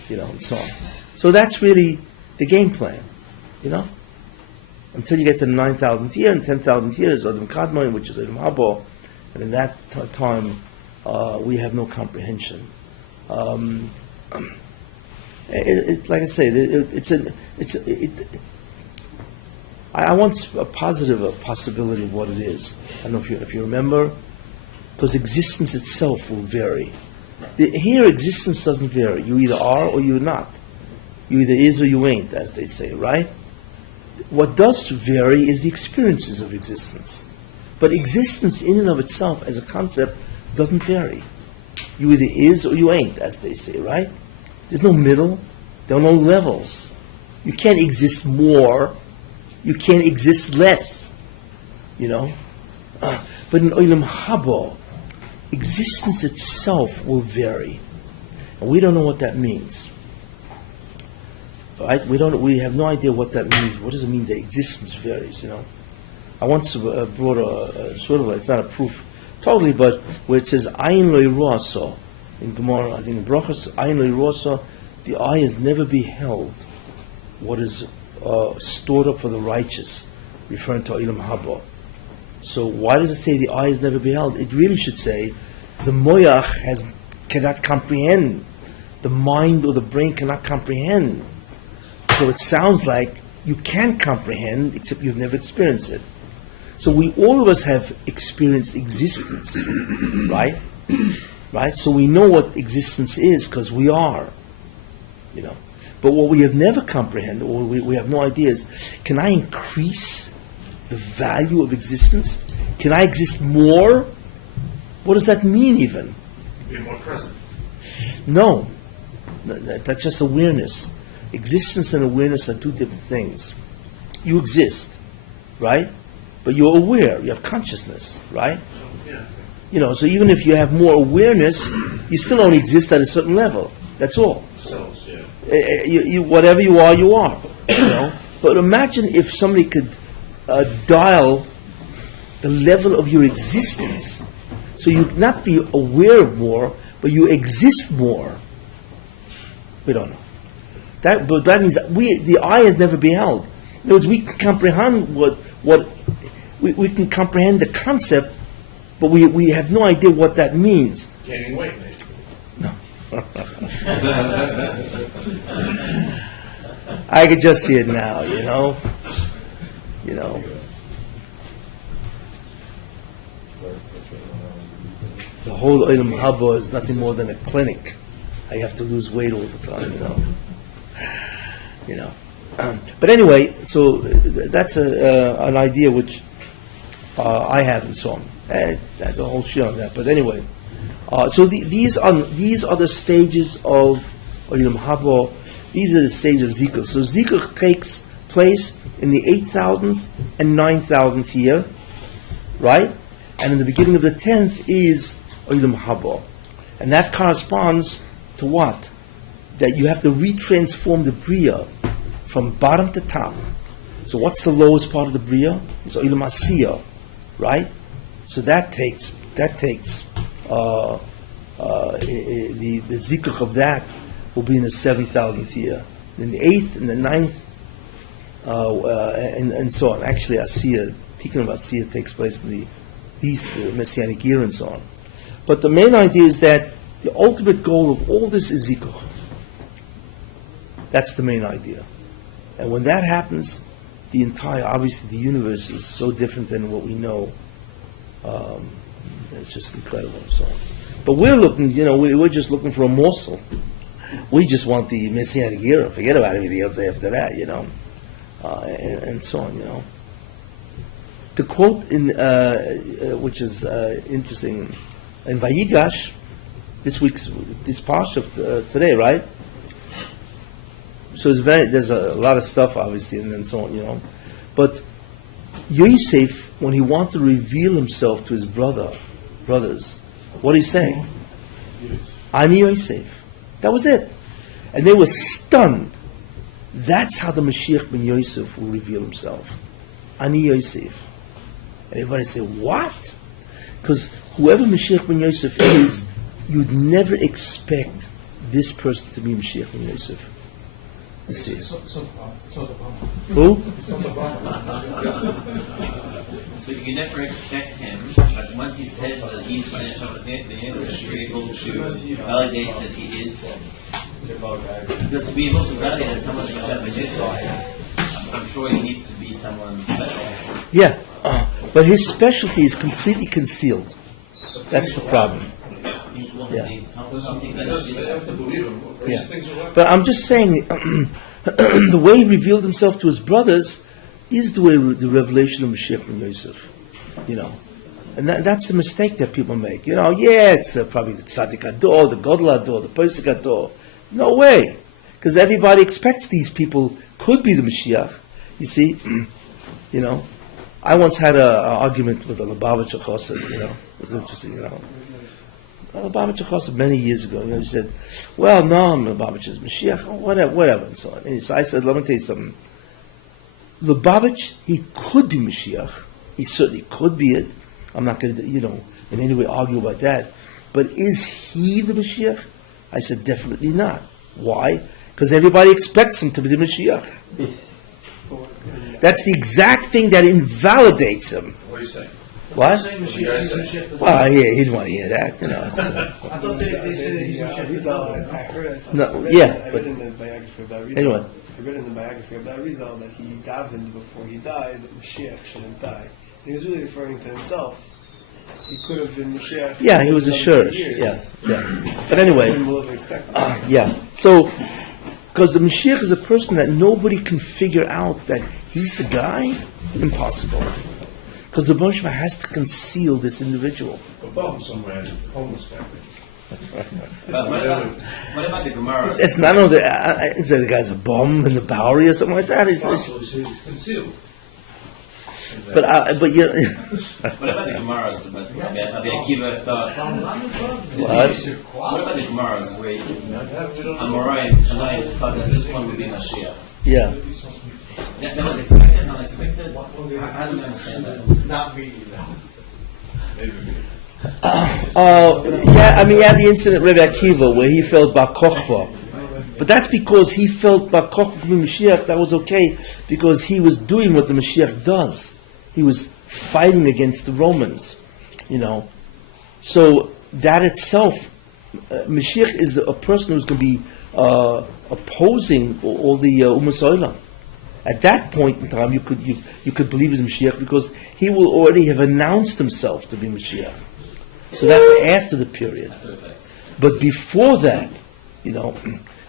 and so on. So that's really the game plan, until you get to the 9,000th year, and 10,000th year is Adam Kadmon, which is Adam Habo, and in that time we have no comprehension. Like I say, I want a possibility of what it is. I don't know if you remember, because existence itself will vary. Here, existence doesn't vary. You either are or you're not. You either is or you ain't, as they say, right? What does vary is the experiences of existence. But existence in and of itself as a concept doesn't vary. You either is or you ain't, as they say, right? There's no middle. There are no levels. You can't exist more. You can't exist less. But in Olam Haba, existence itself will vary. And we don't know what that means. Right? We have no idea what that means. What does it mean that existence varies, I once brought a sort of, it's not a proof totally, but where it says, Ayin lo yirasa, in Gemara, I think in Brachos, Ayin lo yirasa, the eye has never beheld what is stored up for the righteous, referring to Ilam Haba. So why does it say the eye has never beheld? It really should say the moyach cannot comprehend. The mind or the brain cannot comprehend. So it sounds like you can comprehend, except you've never experienced it. So all of us have experienced existence, right? Right? So we know what existence is because we are, But what we have never comprehended, or we have no idea is, can I increase the value of existence? Can I exist more? What does that mean even? Be more present. No. That's just awareness. Existence and awareness are two different things. You exist, right? But you're aware. You have consciousness, right? Yeah. So even if you have more awareness, you still only exist at a certain level. That's all. Cells, yeah. Whatever you are, you are. But imagine if somebody could dial the level of your existence, so you'd not be aware of more, but you exist more. We don't know. But that means that the eye has never beheld. In other words, we can comprehend we can comprehend the concept, but we have no idea what that means. Gaining weight, maybe. No. I could just see it now, The whole Olam Haba is nothing more than a clinic. I have to lose weight all the time, But anyway, so that's an idea which I have and so on. That's a whole show on that. But anyway, so these are the stages of Olam Haba. These are the stages of Zikuch. So Zikuch takes place in the 8,000th and 9,000th year, right? And in the beginning of the 10th is Olam Haba. And that corresponds to what? That you have to retransform the Bria from bottom to top. So what's the lowest part of the Bria? It's Olam Asiyah, right? So that takes the zikuch of that will be in the 7,000th year. In the 8th and the 9th, and so on. Actually, Asiyah, Tikkun of Asiyah takes place in the Messianic year and so on. But the main idea is that the ultimate goal of all this is zikuch. That's the main idea. And when that happens, obviously the universe is so different than what we know. It's just incredible and so on. But we're looking, we're just looking for a morsel. We just want the Messianic era. Forget about everything else after that, and so on, the quote in which is interesting in Vayigash, this parsha of today, right? So there's a lot of stuff, obviously, and then so on, But Yosef, when he wanted to reveal himself to his brothers, what he's saying? Ani Yosef. That was it. And they were stunned. That's how the Mashiach ben Yosef will reveal himself. Ani Yosef. And everybody say, what? Because whoever Mashiach ben Yosef is, you'd never expect this person to be Mashiach ben Yosef. Let's see. Who? So you never expect him, but once he says that he's financial Yosef, you're able to validate that he is. Because to be able to validate that someone's Mashiach ben Yosef, I'm sure he needs to be someone special. Yeah, but his specialty is completely concealed. That's the problem. Yeah. Yeah. But I'm just saying, the way he revealed himself to his brothers is the way the revelation of Mashiach ben Yosef. And that's the mistake that people make. It's probably the Tzaddik Ador, the Godel Ador, the Pesach Ador. No way. Because everybody expects these people could be the Mashiach. You see, I once had an argument with a Lubavitcher Chassid, it was interesting, Lubavitcher Chassid many years ago, he said, well, no, Lubavitcher's Mashiach, whatever, and so on. And so I said, let me tell you something. Lubavitch, he could be Mashiach. He certainly could be it. I'm not going to, in any way argue about that. But is he the Mashiach? I said, definitely not. Why? Because everybody expects him to be the Mashiach. That's the exact thing that invalidates him. What do you say? What? Mashiach. Well, he didn't want to hear that, so. I thought they said that he's Mashiach. I heard Yeah, I but read in the biography of Rizal. anyway. I read in the biography of Rizal that he davened before he died that Mashiach shouldn't die. And he was really referring to himself. He could have been Mashiach. Yeah, he was a shurish. Yeah. But anyway, yeah. So, because the Mashiach is a person that nobody can figure out that he's the guy, impossible. Because the Boshma has to conceal this individual. A bum somewhere in a homeless family. But what about the Gemara? It's not only is that the guy's a bum in the Bowery or something like that. It's He's concealed. but What about the Gemaras? About Rabbi Akiva thought. what? What about the Gemaras where Amorai and Tanai thought that this one would be Mashiach? Yeah. That was expected, unexpected? How do you understand that? Not me, Maybe. Yeah, I mean, you had the incident Rabbi Akiva where he felt Bar Kochba. But that's because he felt Bar Kochba to be Mashiach, that was okay, because he was doing what the Mashiach does. He was fighting against the Romans, So that itself, Mashiach is a person who's going to be opposing all the Umas Olam. At that point in time, you could believe he's Mashiach because he will already have announced himself to be Mashiach. So that's after the period. But before that,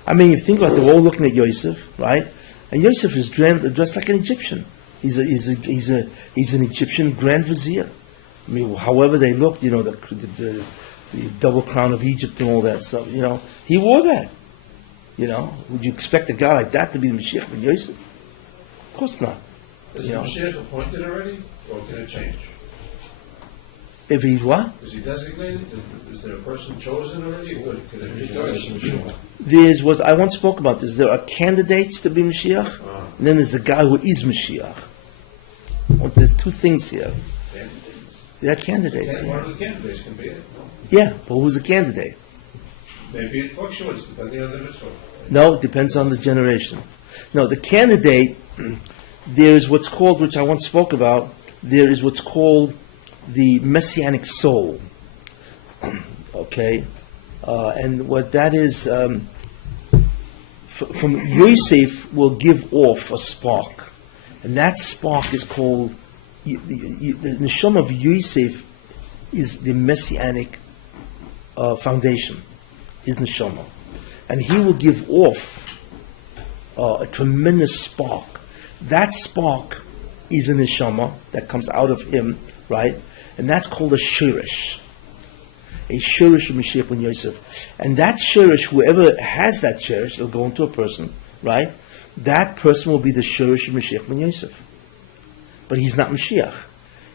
I mean, you think about it, they're all looking at Yosef, right? And Yosef is dressed like an Egyptian. He's an Egyptian Grand Vizier. I mean, however they looked, the double crown of Egypt and all that stuff. He wore that. Would you expect a guy like that to be the Mashiach ben Yosef? Of course not. Is the Mashiach appointed already, or can it change? If he's what? Is he designated? Is there a person chosen already, or could it change? There's what I once spoke about this. There are candidates to be Mashiach, and then there's the guy who is Mashiach. Well, there's two things here. Candidates. There are candidates. One of the candidates can be it. No? Yeah, but who's the candidate? Maybe it fluctuates depending on the mitzvah. No, it depends on the generation. No, the candidate, there is what's called, which I once spoke about, there is what's called the Messianic soul. Okay? And what that is, from Yosef will give off a spark. And that spark is called, the neshama of Yosef is the Messianic foundation, his neshama. And he will give off a tremendous spark. That spark is a neshama that comes out of him, right? And that's called a shirish. A shirish of Mashiach ben Yosef. And that shirish, whoever has that shirish, it'll go into a person, right? That person will be the shirish of Mashiach ben Yosef. But he's not Mashiach.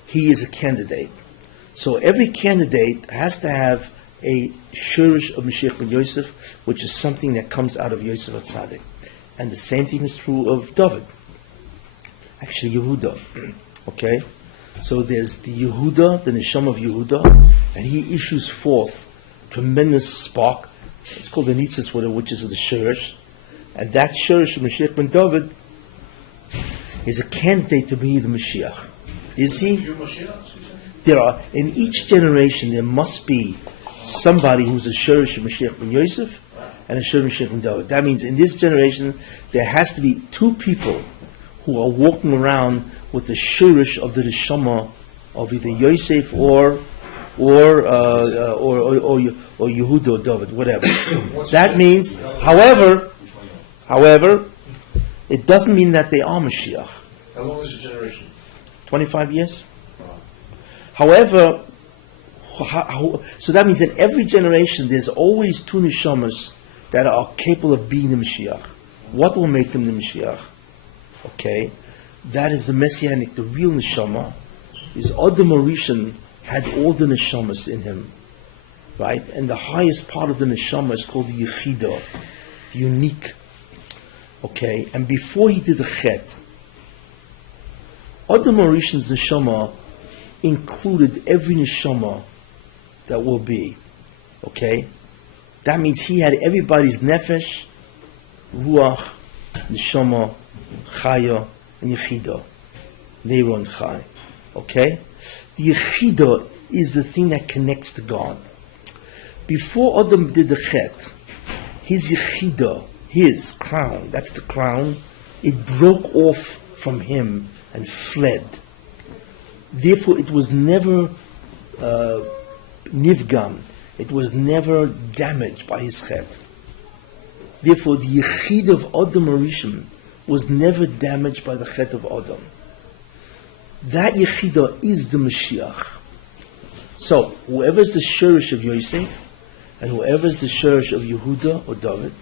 He is a candidate. So every candidate has to have a shirish of Mashiach ben Yosef, which is something that comes out of Yosef HaTzadik. And the same thing is true of David. Actually, Yehuda. Okay? So there's the Yehuda, the Neshama of Yehuda, and he issues forth tremendous spark. It's called the Nitzis, which is the Shirish. And that Shirish of Mashiach ben David is a candidate to be the Mashiach. Is he? There are, in each generation, there must be somebody who's a Shirish of Mashiach ben Yosef and a Shirish of Mashiach ben David. That means in this generation, there has to be two people who are walking around with the shirish of the neshama of either Yosef or Yehuda or David, whatever. That means, however, it doesn't mean that they are Mashiach. How long is the generation? 25 years. However, so that means in every generation there's always two neshamas that are capable of being the Mashiach. What will make them the Mashiach? Okay, that is the Messianic, the real neshama. Is Adam Rishon had all the neshamas in him, right? And the highest part of the neshama is called the Yechida, unique. Okay, and before he did the Chet, Adam Rishon's neshama included every neshama that will be. Okay, that means he had everybody's nefesh, ruach, neshama, chaya, and yechida, neiron chay. Okay, the yechida is the thing that connects to God. Before Adam did the chet, his yechida, his crown, that's the crown, it broke off from him and fled. Therefore, it was never nivgam. It was never damaged by his chet. Therefore, the yechid of Adam Arishon was never damaged by the chet of Adam. That yechida is the Mashiach. So, whoever is the shirish of Yosef, and whoever is the shirish of Yehuda or David,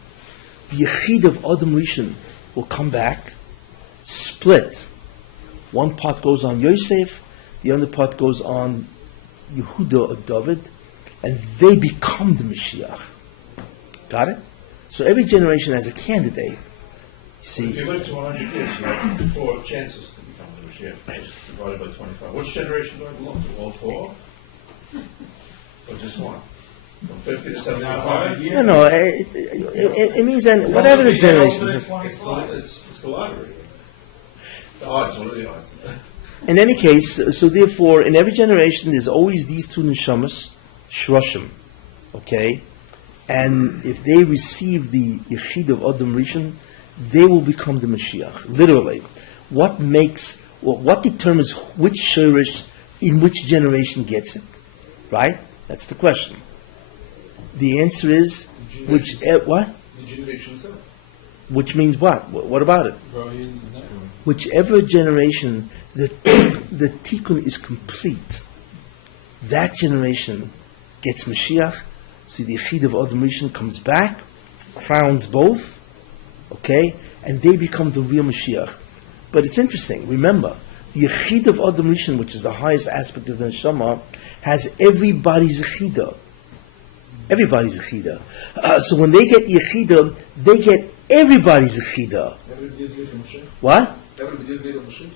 the yechid of Adam Rishon will come back, split. One part goes on Yosef, the other part goes on Yehuda or David, and they become the Mashiach. Got it? So every generation has a candidate. See, If you live to 100 years, you have 4 chances to become the Mashiach, divided by 25. Which generation do I belong to? All 4? Or just one? From 50 to 75? no, it means that whatever the generation is. It's the lottery. The odds, what are the odds? In any case, so therefore, in every generation, there's always these two neshamas, shroshim, okay? And if they receive the yechid of Adam Rishon, they will become the Mashiach. Literally, what determines which shirish in which generation gets it? Right? That's the question. The answer is what? The generation itself. Which means what? What about it? Growing in that way. Whichever generation the tikkun is complete, that generation gets Mashiach. So the yechid of Adam Rishon comes back, crowns both, okay, and they become the real Mashiach. But it's interesting. Remember, the yechid of Adam Rishon, which is the highest aspect of the neshama, has everybody's yechida. Everybody's yechida. So when they get yechida, they get everybody's yechida. Everybody is legal Mashiach. What? Everybody is legal Mashiach.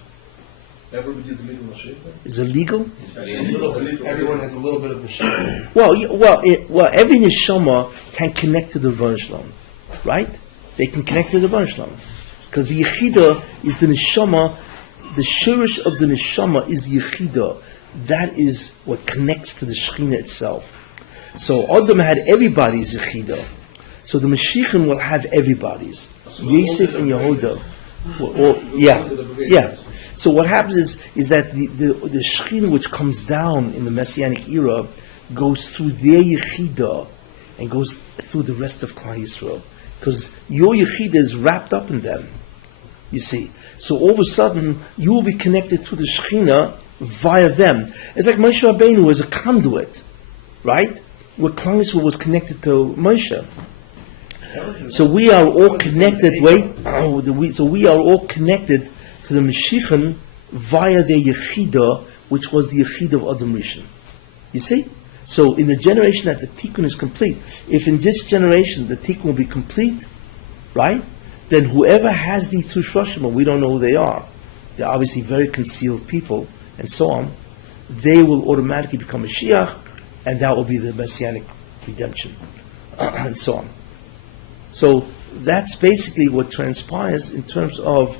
Everybody is legal Mashiach. Is it legal? Everyone has a little bit of Mashiach. Well, every neshama can connect to the Rebbeinu Shalom, right? They can connect to the Rebbeinu Shalom because the yechida is the neshama. The shirish of the neshama is the yechida. That is what connects to the Shekhinah itself. So Adam had everybody's yechida. So the Mashiachim will have everybody's. Yosef and Yehuda. Yeah. So what happens is that the Shekhinah which comes down in the Messianic era goes through their Yechida and goes through the rest of Klal Yisrael. Because your Yechida is wrapped up in them. You see. So all of a sudden, you will be connected to the Shekhinah via them. It's like Moshe Rabbeinu was a conduit, right? Where Klal Yisrael was connected to Moshe. So we are all connected, so we are all connected to the Mashiach via their Yechidah, which was the Yechidah of Adam Rishon. You see? So in the generation that the Tikkun is complete, if in this generation the Tikkun will be complete, right? Then whoever has these two Shloshim, we don't know who they are, they're obviously very concealed people, and so on, they will automatically become Mashiach, and that will be the Messianic redemption, and so on. So that's basically what transpires in terms of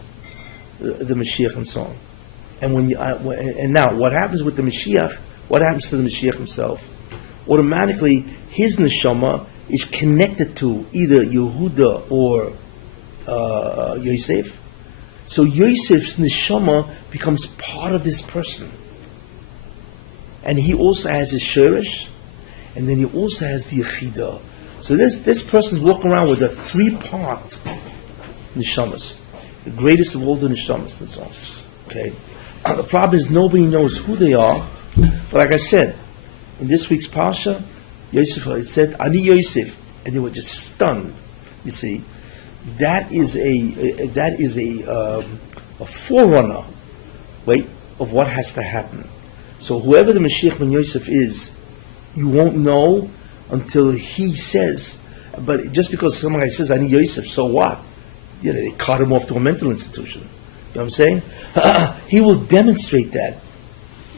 the Mashiach and so on. And and now, what happens with the Mashiach? What happens to the Mashiach himself? Automatically, his neshama is connected to either Yehuda or Yosef. So Yosef's neshama becomes part of this person. And he also has his shirish, and then he also has the Yechidah. So this person's walking around with a 3-part neshamas, the greatest of all the neshamas and so on. Okay? The problem is nobody knows who they are. But like I said, in this week's Parsha, Yosef, it said, Ani Yosef, and they were just stunned. You see, that is a forerunner, of what has to happen. So whoever the Mashiach ben Yosef is, you won't know until he says. But just because somebody says, Ani Yosef, so what? They cut him off to a mental institution. You know what I'm saying? He will demonstrate that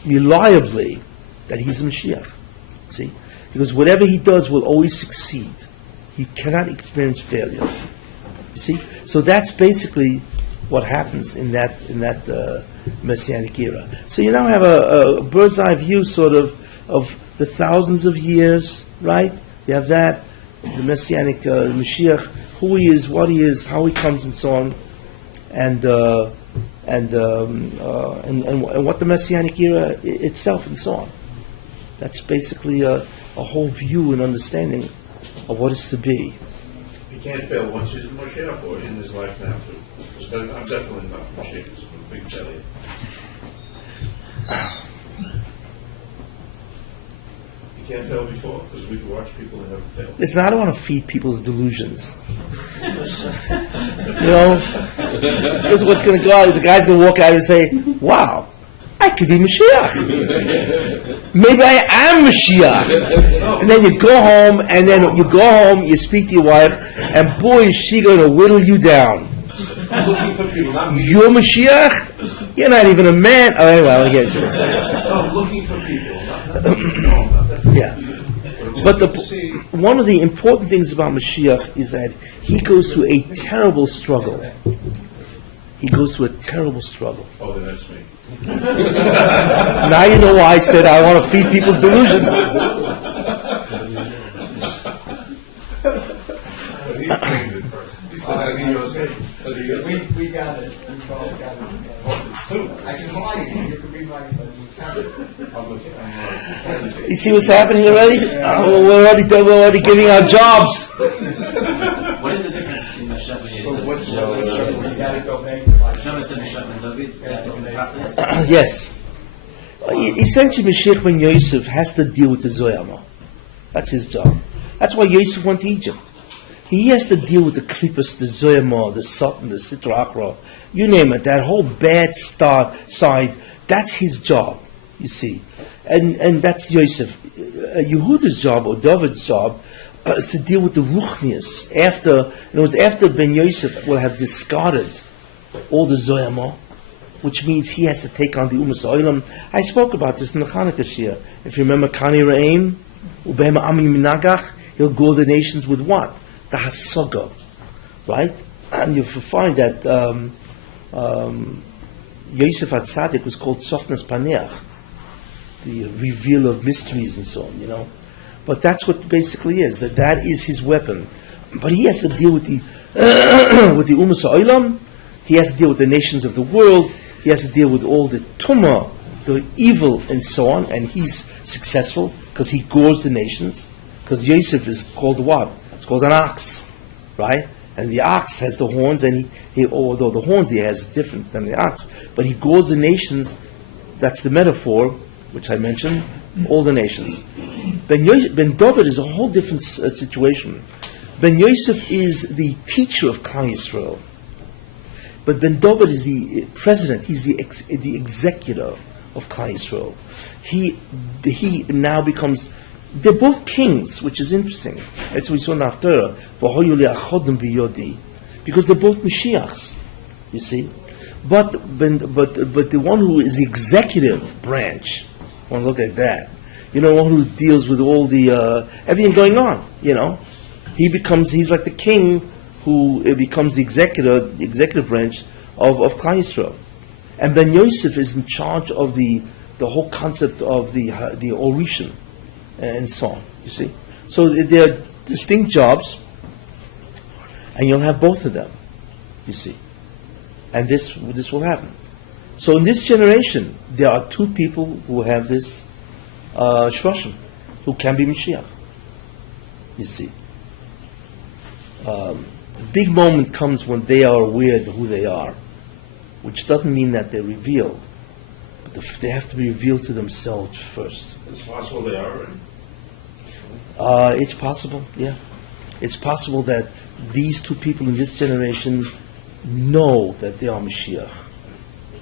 reliably, that he's a Mashiach. See? Because whatever he does will always succeed. He cannot experience failure. You see? So that's basically what happens in that Messianic era. So you now have a bird's eye view sort of the thousands of years, right? You have that, the Messianic Mashiach, who he is, what he is, how he comes, and so on, and what the Messianic era itself, and so on. That's basically a whole view and understanding of what is to be. He can't fail once he's a Moshiach or in his life now too. Because then I'm definitely not Moshiach. It's a big belly. He can't fail before because we can watch people that never fail. Listen, I don't want to feed people's delusions. Because what's going to go out is the guy's going to walk out and say, wow, I could be Mashiach. Maybe I am Mashiach. And then you go home, you speak to your wife, and boy, is she going to whittle you down. I'm looking for people, not me. You're Mashiach? You're not even a man. Oh, anyway, I'll get to it. No, I'm looking for people. Yeah. But one of the important things about Mashiach is that he goes through a terrible struggle. He goes through a terrible struggle. Oh, then that's me. Now you know why I said I want to feed people's delusions. He claimed it first. He said, I need yours. We got it. We both got it. I can lie you. You can read my You see what's happening already? We're already giving our jobs. What is the difference between Mashiach and Yosef? You got to go back to my Hashem said Mashiach and David. Yes. Essentially, Mashiach ben Yosef has to deal with the Zoyama. That's his job. That's why Yosef went to Egypt. He has to deal with the Klippas, the Zoyama, the Satan, the Sitra Achra, you name it, that whole bad side, that's his job, you see. And that's Yosef. Yehuda's job, or David's job, is to deal with the Ruchnius. After Ben Yosef will have discarded all the Zoyama, which means he has to take on the Umas Oilam. I spoke about this in the Chanukah Shir. If you remember Kani Ra'im, Ubema Ami Minagach, he'll go the nations with what? The Hasaga, right? And you find that Yosef HaTzadik was called Sofnas Paneach, the reveal of mysteries and so on, But that's what basically is, that is his weapon. But he has to deal with the with the Umas Ha'olam, he has to deal with the nations of the world, he has to deal with all the tumah, the evil and so on, and he's successful because he gores the nations, because Yosef is called what? It's called an ox, right? And the ox has the horns, and although the horns he has is different than the ox, but he goes the nations. That's the metaphor, which I mentioned. All the nations. Ben David is a whole different situation. Ben Yosef is the teacher of Klal Yisrael, but Ben David is the president. He's the executor of Klal Yisrael. He now becomes. They're both kings, which is interesting. That's what we saw in Haftarah. Because they're both Mashiachs, you see. But the one who is the executive branch, I want to look at that. One who deals with all the everything going on. He's like the king who becomes the executive branch of Klal Yisrael. And Ben Yosef is in charge of the whole concept of the Orishan. And so on, you see. So they're distinct jobs, and you'll have both of them, you see. And this will happen. So in this generation, there are two people who have this shroshim, who can be Mashiach, you see. The big moment comes when they are aware of who they are, which doesn't mean that they're revealed, but they have to be revealed to themselves first. It's possible they are already. It's possible, yeah. It's possible that these two people in this generation know that they are Mashiach,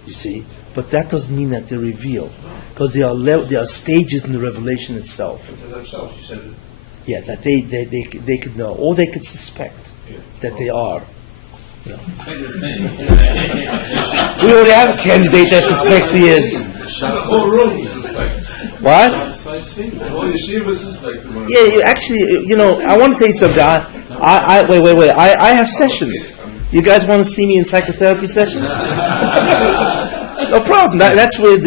you see. But that doesn't mean that they're revealed, because there are stages in the revelation itself. To themselves, you said it. Yeah, that they could know, or they could suspect that they are. We already have a candidate that suspects he is. The whole room suspects. What? All yeshivas suspect. Yeah, actually, I want to tell you something. Wait. I have sessions. You guys want to see me in psychotherapy sessions? No problem. That's where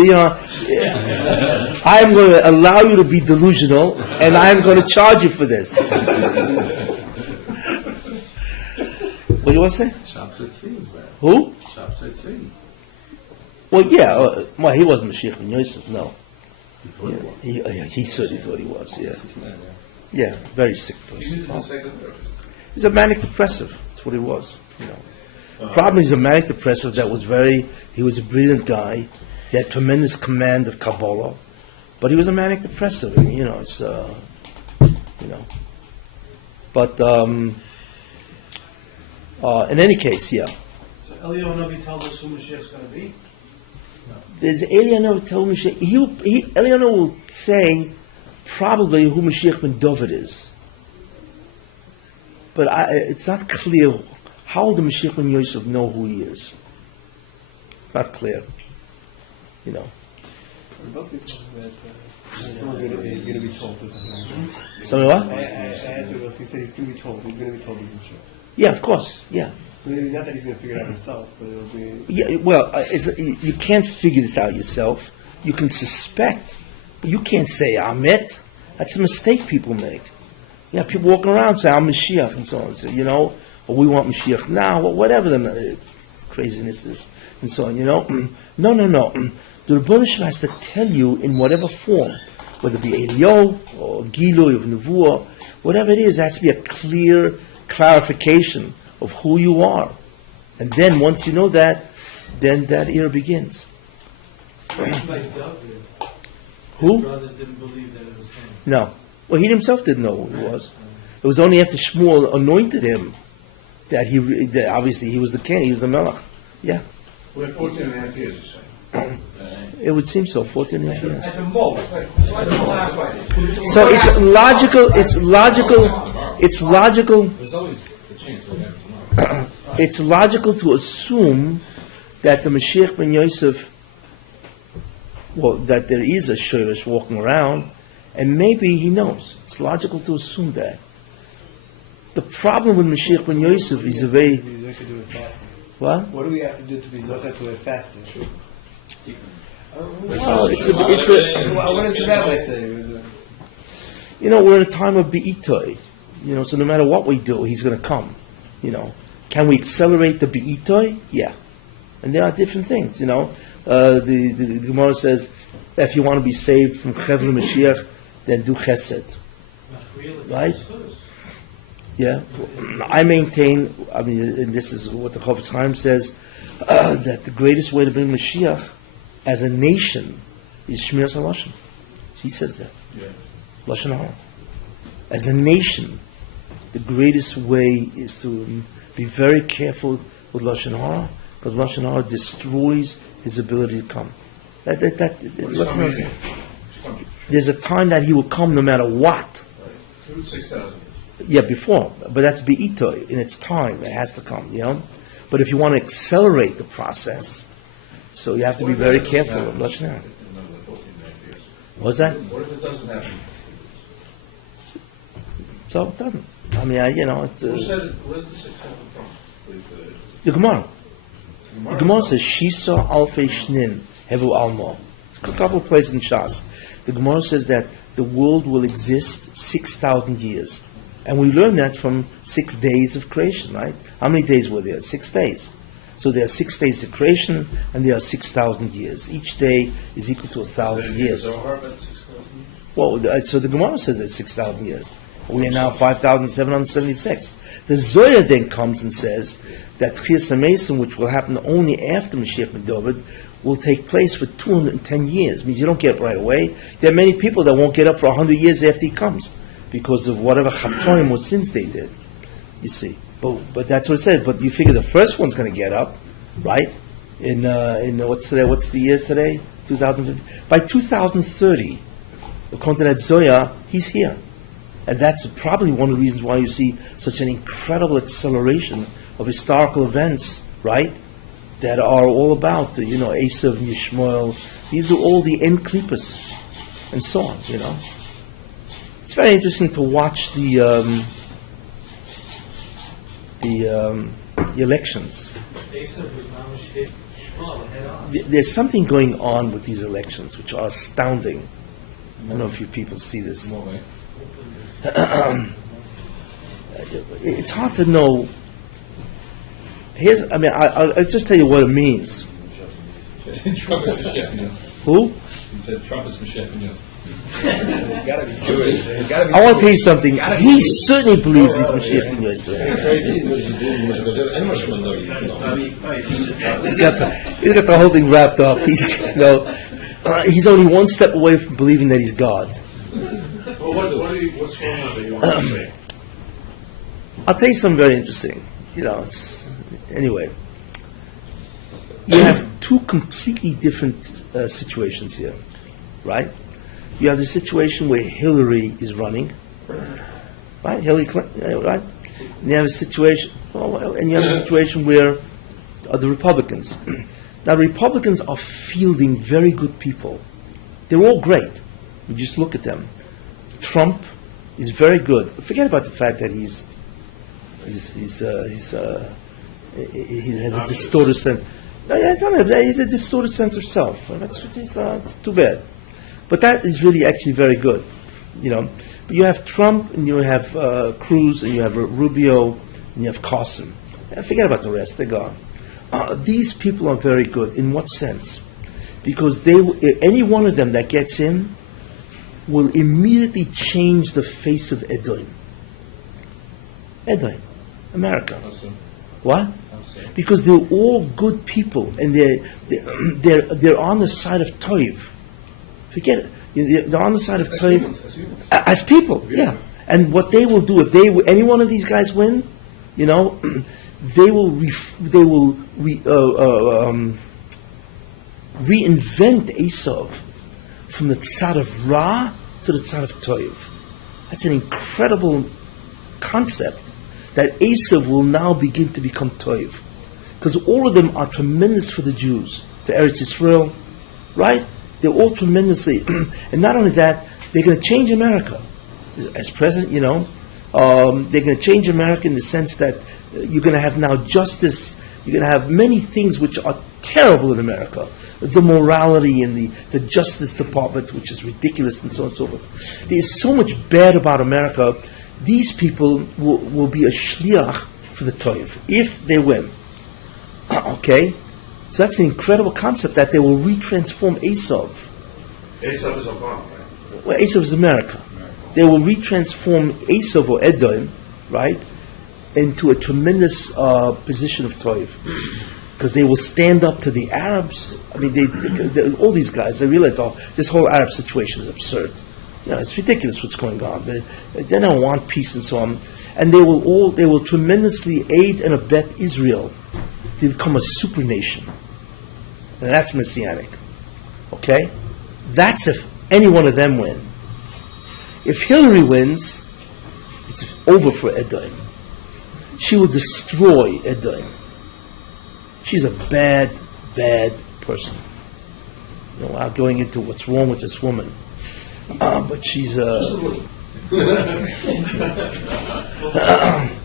I am going to allow you to be delusional, and I am going to charge you for this. What do you want to say? Shabsat is that. Who? Shabsat. Well, yeah. He wasn't Mashiach ben Yosef, no. He thought it was. He certainly thought he was, yeah. Yeah, very sick person. He's a psychotherapist. He's a manic depressive. That's what he was. Problem is a manic depressive that was he was a brilliant guy. He had tremendous command of Kabbalah, but he was a manic depressive. It's But in any case, yeah. So Eliyahu Navi tells us who Mashiach's going to be? There's Eliyahu told Mashiach. Eliyahu will say probably who Mashiach ben David is, but it's not clear how the Mashiach ben Yosef know who he is. Not clear, We're both talking that he's going to be told this. So what? I asked him, he said he's going to be told. He's going to be told he's Mashiach. Yeah, of course. Yeah. Maybe not that he's going to figure it out himself, but it'll be. Yeah. Well, you can't figure this out yourself. You can suspect, but you can't say I'm it. That's a mistake people make. People walking around say I'm Mashiach and so on. So, or we want Mashiach now, or whatever the craziness is, and so on. No. The Rebbeinu Shem has to tell you in whatever form, whether it be Eliyahu or Gilui of Nevuah, whatever it is, there has to be a clear clarification of who you are. And then once you know that, then that era begins. Like David. Who? His brothers didn't believe that it was him. No. Well, he himself didn't know who he was. It was only after Shmuel anointed him that that obviously he was the king, he was the melech. Yeah. We're 14 and a half years, you say. It would seem so, 14 and a half years. At the most, what's the last one? So it's logical, There's always the chance of that. it's logical to assume that the Mashiach ben Yosef, that there is a shirish walking around, and maybe he knows. It's logical to assume that. The problem with Mashiach ben Yosef is a very... Be Zoka to do it faster. What? What do we have to do to be Zoka to it faster? Well, it's a What does the rabbi say? we're in a time of be'itoi. So no matter what we do, he's going to come. Can we accelerate the be'itoi? Yeah. And there are different things, The Gemara says, if you want to be saved from Chevron Mashiach, then do chesed. Right? Yeah, I maintain, I mean, and this is what the Chofetz Chaim says, that the greatest way to bring Mashiach as a nation is Shmiras HaLashon. He says that. Yeah. Lashon Hara. As a nation, the greatest way is to be very careful with Lashon Hara, because Lashon Hara destroys his ability to come. What is Lashon Hara- coming? There's a time that he will come no matter what. 6,000. Yeah, before, but that's be'ito, in its time, it has to come, you know? But if you want to accelerate the process, so you have to be very careful of Lashon Hara. What's that? What if it doesn't happen? So it doesn't. I mean, you know, Who said it? Where's the 6,000 from? the Gemara. The Gemara says, Shisa alfei shnin hevu almo. A couple of places in Shas. The Gemara says that the world will exist 6,000 years. And we learn that from 6 days of creation, right? How many days were there? 6 days. So there are 6 days of creation, and there are 6,000 years. Each day is equal to 1,000 years. Well, so the Gemara says it's 6,000 years. We are now 5,776. The Zohar then comes and says that Tchias HaMesim, which will happen only after Mashiach ben David, will take place for 210 years. Means you don't get up right away. There are many people that won't get up for 100 years after he comes, because of whatever chatoim or sins they did. You see, but that's what it says. But you figure the first one's going to get up, right? In what's today? What's the year today? 2050. By 2030, according to that Zoya, he's here, and that's probably one of the reasons why you see such an incredible acceleration of historical events, right? That are all about Esav and Yishmael. These are all the end klippos, and so on. You know. It's very interesting to watch the elections. There's something going on with these elections which are astounding. I don't know if you people see this. It's hard to know. I'll just tell you what it means. Trump is Mashiach, yes. Who? He said Trump is Mashiach, yes. He's gotta be Jewish. He's gotta be I want to tell you something. He certainly believes he's Mashiach ben Yosef. He's got the whole thing wrapped up. He's only one step away from believing that he's God. Well, what's going on that you want to say? I'll tell you something very interesting. Anyway, you have two completely different situations here, right? You have the situation where Hillary is running, right? Hillary Clinton, right? And you have a situation, where the Republicans. Now, the Republicans are fielding very good people. They're all great. You just look at them. Trump is very good. Forget about the fact that he has a distorted sense. No, yeah, he's a distorted sense of self. It's too bad. But that is really actually very good, But you have Trump, and you have Cruz, and you have Rubio, and you have Kessin. Forget about the rest; they're gone. These people are very good. In what sense? Because any one of them that gets in will immediately change the face of Edom, America. What? Because they're all good people, and they're on the side of Toiv. Forget it. They're on the side of Toiv as people. Yeah. And what they will do if any one of these guys win, they will reinvent Esav from the tzad of Ra to the tzad of Toiv. That's an incredible concept. That Esav will now begin to become Toiv. Because all of them are tremendous for the Jews, for Eretz Yisrael, right? They're all tremendously, and not only that, they're going to change America. As president, they're going to change America in the sense that you're going to have now justice, you're going to have many things which are terrible in America. The morality and the Justice Department, which is ridiculous, and so on and so forth. There's so much bad about America. These people will be a shliach for the Toiv, if they win. Okay? So that's an incredible concept, that they will retransform Esav. Esav is Obama, right? Well, Esav is America. They will retransform Esav or Edom, right, into a tremendous position of toiv. Because they will stand up to the Arabs. I mean, all these guys, they realize, oh, this whole Arab situation is absurd. It's ridiculous what's going on. They don't want peace and so on. And they will tremendously aid and abet Israel to become a super nation. And that's Messianic. Okay? That's if any one of them win. If Hillary wins, it's over for Edom. She will destroy Edom. She's a bad, bad person. Without going into what's wrong with this woman. But she's And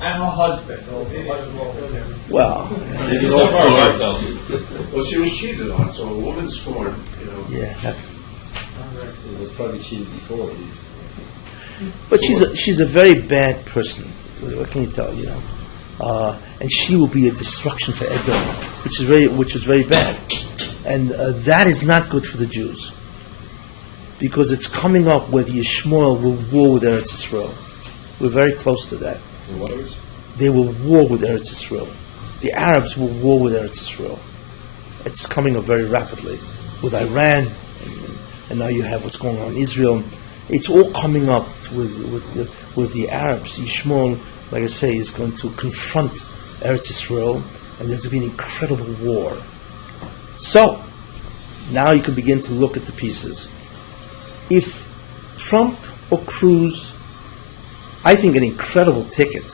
her husband, also, well, So far, Mark tells you. Well, she was cheated on, so a woman scorned, yeah. It was probably cheated before. But she's a very bad person. What can you tell? And she will be a destruction for Edom, which is very bad, and that is not good for the Jews, because it's coming up where the Yishmael will war with Eretz Yisrael. We're very close to that. They will war with Eretz Yisrael. The Arabs will war with Eretz Yisrael. It's coming up very rapidly with Iran, and now you have what's going on in Israel. It's all coming up with the Arabs. Yishmael, like I say, is going to confront Eretz Yisrael, and there's going to be an incredible war. So, now you can begin to look at the pieces. If Trump or Cruz, I think an incredible ticket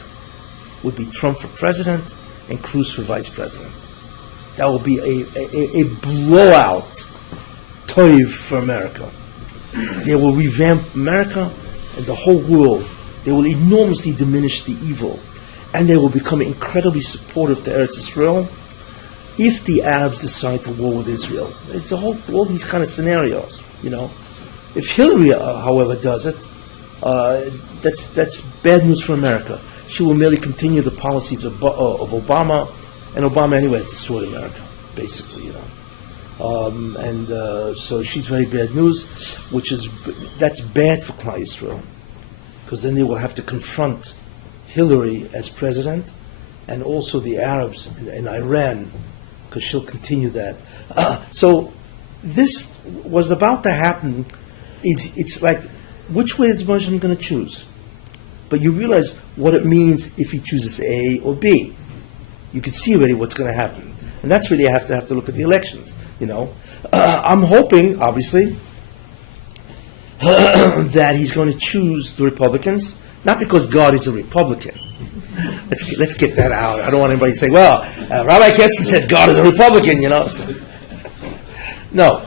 would be Trump for president and Cruz for vice president. That will be a blowout toiv for America. They will revamp America and the whole world. They will enormously diminish the evil, and they will become incredibly supportive to Eretz Yisrael if the Arabs decide to war with Israel. It's all these kind of scenarios, If Hillary, however, does it, that's bad news for America. She will merely continue the policies of Obama, and Obama anyway has destroyed America, basically, So she's very bad news, that's bad for Klal Yisrael, because then they will have to confront Hillary as president, and also the Arabs in Iran, because she'll continue that. So this was about to happen. It's like, which way is Muslim going to choose? But you realize what it means if he chooses A or B. You can see already what's going to happen, and that's really have to look at the elections. I'm hoping, obviously, that he's going to choose the Republicans, not because God is a Republican. Let's get that out. I don't want anybody to say, well, Rabbi Kessin said God is a Republican, No,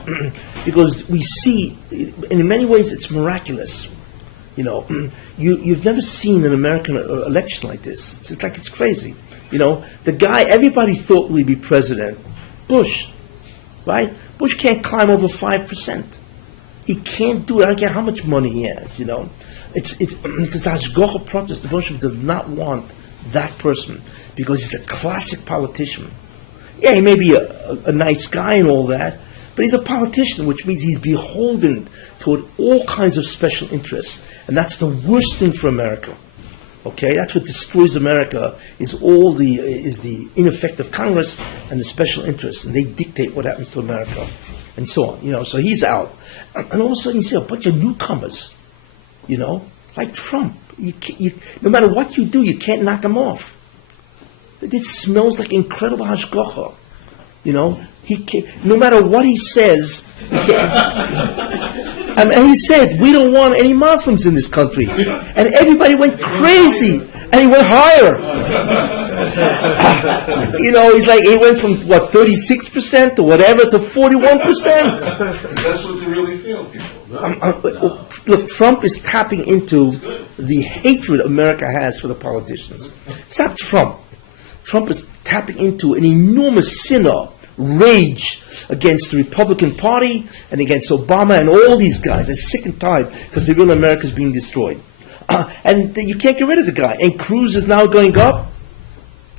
because we see, and in many ways it's miraculous. You've never seen an American election like this. It's like it's crazy. The guy everybody thought would be president, Bush, right? Bush can't climb over 5%. He can't do it. I don't care how much money he has. It's because Hashgacha protest. The Bush does not want that person because he's a classic politician. Yeah, he may be a nice guy and all that, but he's a politician, which means he's beholden toward all kinds of special interests, and that's the worst thing for America. Okay, that's what destroys America is the ineffective Congress and the special interests, and they dictate what happens to America, and so on. So he's out, and all of a sudden you see a bunch of newcomers, like Trump. No matter what you do, you can't knock him off. It smells like incredible hashgacha. He can't, no matter what he says, he can't. And he said, we don't want any Muslims in this country. And everybody went crazy. And he went higher. He's like, he went from, 36% or whatever to 41%. That's what they really feel, people. Look, Trump is tapping into the hatred America has for the politicians. It's not Trump. Trump is tapping into an enormous sinner rage against the Republican Party and against Obama and all these guys. They're sick and tired because the real America is being destroyed. And you can't get rid of the guy. And Cruz is now going up,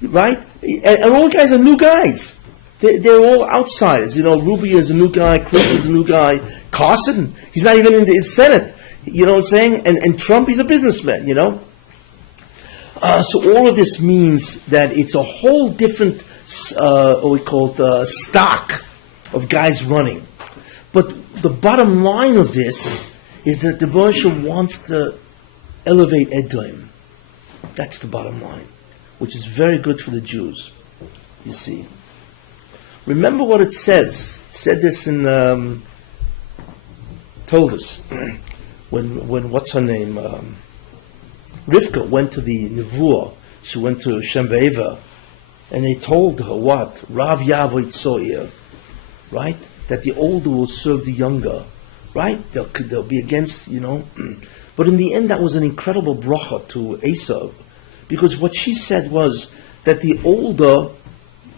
right? And all the guys are new guys. They're all outsiders. Rubio is a new guy, Cruz is a new guy. Carson, he's not even in the Senate. You know what I'm saying? And Trump, he's a businessman, So all of this means that it's a whole different, what we call it, stock of guys running. But the bottom line of this is that the Baruch wants to elevate Edom. That's the bottom line, which is very good for the Jews, you see. Remember what it says. It said this in, told us, when what's her name, Rivka went to the Nevuah, she went to Shem Be'eva, and they told her what? Rav Yavo Itzoyer, right? That the older will serve the younger, right? They'll be against, But in the end, that was an incredible bracha to Esav, because what she said was that the older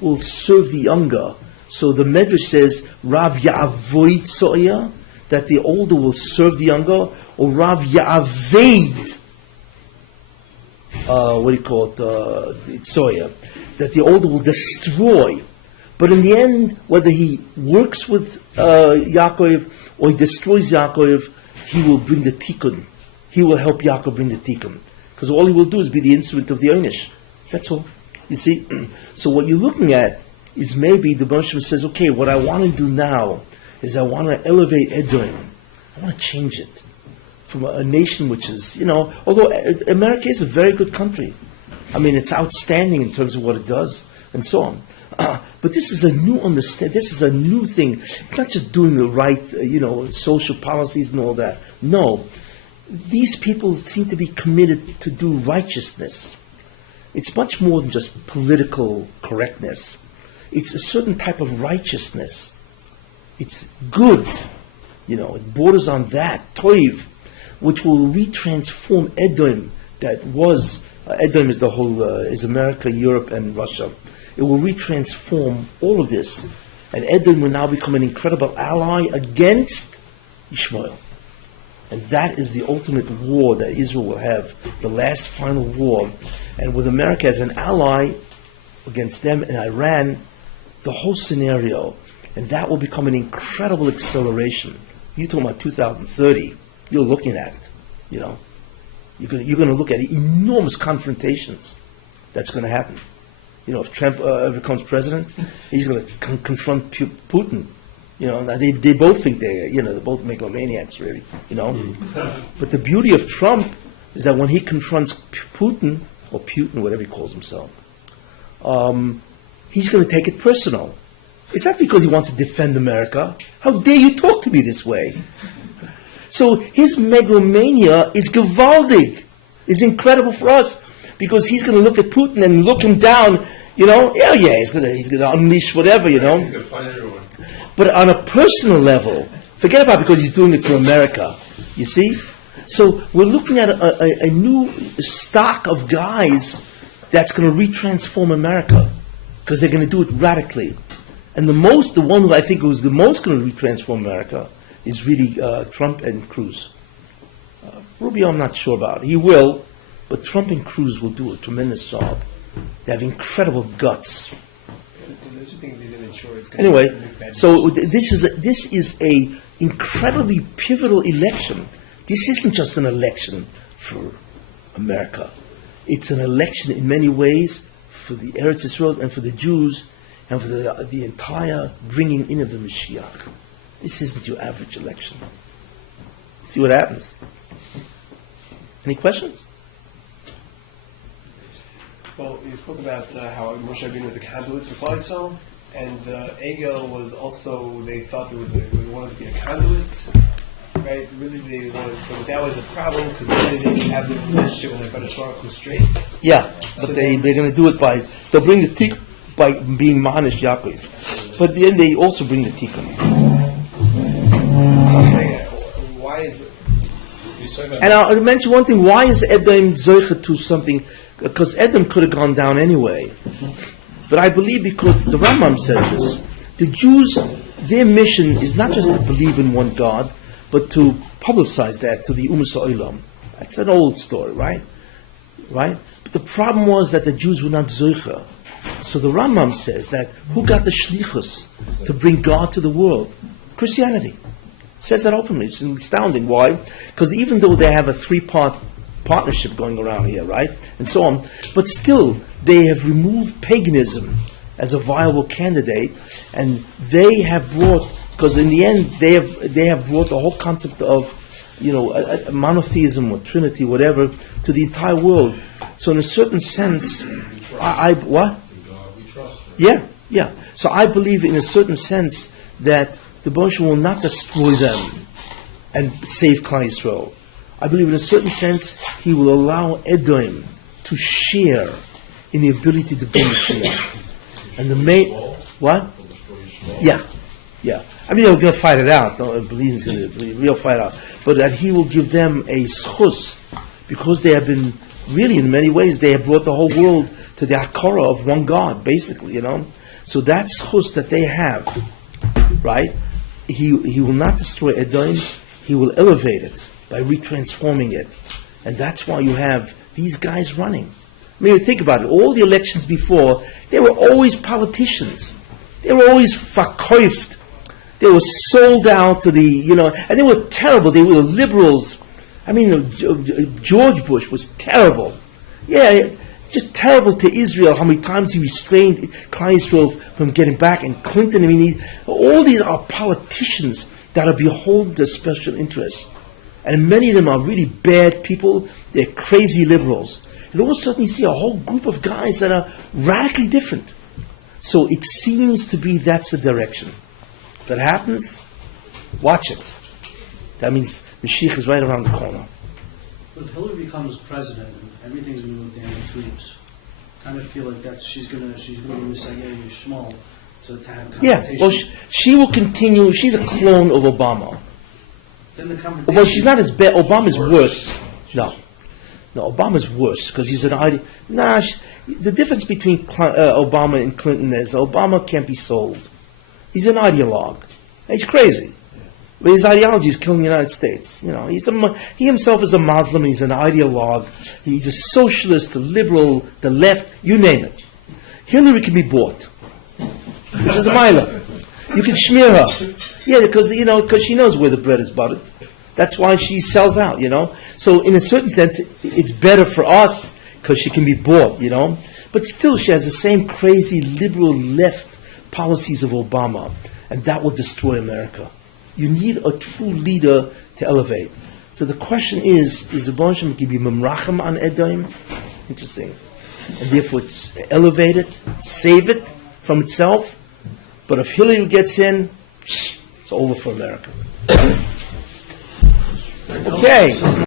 will serve the younger. So the Medrash says, Rav Ya'avoy Tzoya, that the older will serve the younger, or Rav Ya'aved, Tzoya, that the older will destroy. But in the end, whether he works with Yaakov or he destroys Yaakov, he will bring the tikkun. He will help Yaakov bring the tikkun. Because all he will do is be the instrument of the Einish. That's all. You see? So what you're looking at is maybe the Baruch says, okay, what I want to do now is I want to elevate Edom. I want to change it from a nation which is, although America is a very good country. I mean, it's outstanding in terms of what it does and so on. But this is a new understanding. This is a new thing. It's not just doing the right, social policies and all that. No. These people seem to be committed to do righteousness. It's much more than just political correctness. It's a certain type of righteousness. It's good. It borders on that, toiv, which will retransform Edom. That was, Edom is the whole, is America, Europe, and Russia. It will retransform all of this. And Edom will now become an incredible ally against Ishmael. And that is the ultimate war that Israel will have, the last final war. And with America as an ally against them and Iran, the whole scenario, and that will become an incredible acceleration. You're talking about 2030, you're looking at it, You're going to look at enormous confrontations that's going to happen. If Trump becomes president, he's going to confront Putin. They both think they're both megalomaniacs, really. But the beauty of Trump is that when he confronts Putin, or Putin, whatever he calls himself, he's going to take it personal. It's not because he wants to defend America. How dare you talk to me this way? So his megalomania is gewaldig. It's incredible for us because he's going to look at Putin and look him down. He's going to unleash whatever. He's going to find everyone. But on a personal level, forget about it because he's doing it for America. You see? So we're looking at a new stock of guys that's going to retransform America because they're going to do it radically. And the one who I think was the most going to retransform America is really Trump and Cruz. Rubio, I'm not sure about. He will, but Trump and Cruz will do a tremendous job. They have incredible guts. Anyway, so this is a incredibly pivotal election. This isn't just an election for America. It's an election in many ways for the Eretz Yisrael and for the Jews and for the entire bringing in of the Mashiach. This isn't your average election. See what happens. Any questions? Well, you spoke about how Moshe Rabbeinu was a conduit for Klal Yisrael, and Egel was also, they thought they wanted to be a conduit, right? Really, they wanted, so that was a problem because really they didn't have the relationship with their Baruch Baruch Hu straight. Yeah, but so they're going to do it they'll bring the tikkun by being Manish Yaakov. But at the end, they also bring the tikkun. Why is it? And I'll mention one thing. Why is Edom zoicha to something? Because Edom could have gone down anyway. But I believe because the Rambam says this. The Jews, their mission is not just to believe in one God, but to publicize that to the Ummah Ha'olam. That's an old story, right? Right? But the problem was that the Jews were not zoicha. So the Rambam says that who got the shlichus to bring God to the world? Christianity. Says that openly. It's astounding. Why? Because even though they have a three-part partnership going around here, right? And so on. But still, they have removed paganism as a viable candidate, and they have brought, because in the end, they have brought the whole concept of, a monotheism or Trinity, whatever, to the entire world. So in a certain sense, what? We trust. Yeah. So I believe in a certain sense that the Baruch will not destroy them and save Klal Yisrael. I believe in a certain sense He will allow Edom to share in the ability to bring Mashiach. And the main, what? Yeah. I mean, they're going to fight it out. Don't believe it's going to be a real fight out. But that He will give them a schus, because they have been, really in many ways, they have brought the whole world to the Hakara of one God, basically, So that schus that they have, right? He will not destroy Edom, He will elevate it by retransforming it. And that's why you have these guys running. I mean, think about it. All the elections before, they were always politicians. They were always verkauft. They were sold out to the, and they were terrible. They were liberals. I mean, George Bush was terrible. Yeah, just terrible to Israel. How many times he restrained Klal Yisrael from getting back. And Clinton, all these are politicians that are beholden to special interests. And many of them are really bad people. They're crazy liberals. And all of a sudden you see a whole group of guys that are radically different. So it seems to be that's the direction. If it happens, watch it. That means Mashiach is right around the corner. If Hillary becomes president, everything's going to go down the tubes. Kind of feel like she's going to be Messianic Shmuel to have competition. Yeah, well, she will continue. She's a clone of Obama. Then the competition. Well, she's not as bad. Obama's worse. No, Obama's worse because he's an idea. The difference between Obama and Clinton is Obama can't be sold. He's an ideologue. He's crazy. But his ideology is killing the United States. He himself is a Muslim. He's an ideologue. He's a socialist, a liberal, the left, you name it. Hillary can be bought. She's a milah. You can smear her. Yeah, because she knows where the bread is buttered. That's why she sells out, So in a certain sense, it's better for us because she can be bought, But still, she has the same crazy liberal left policies of Obama, and that will destroy America. You need a true leader to elevate. So the question is the Baruch Hashem can be memrachem on Edom? Interesting. And therefore elevate it, save it from itself. But if Hillary gets in, it's over for America. Okay.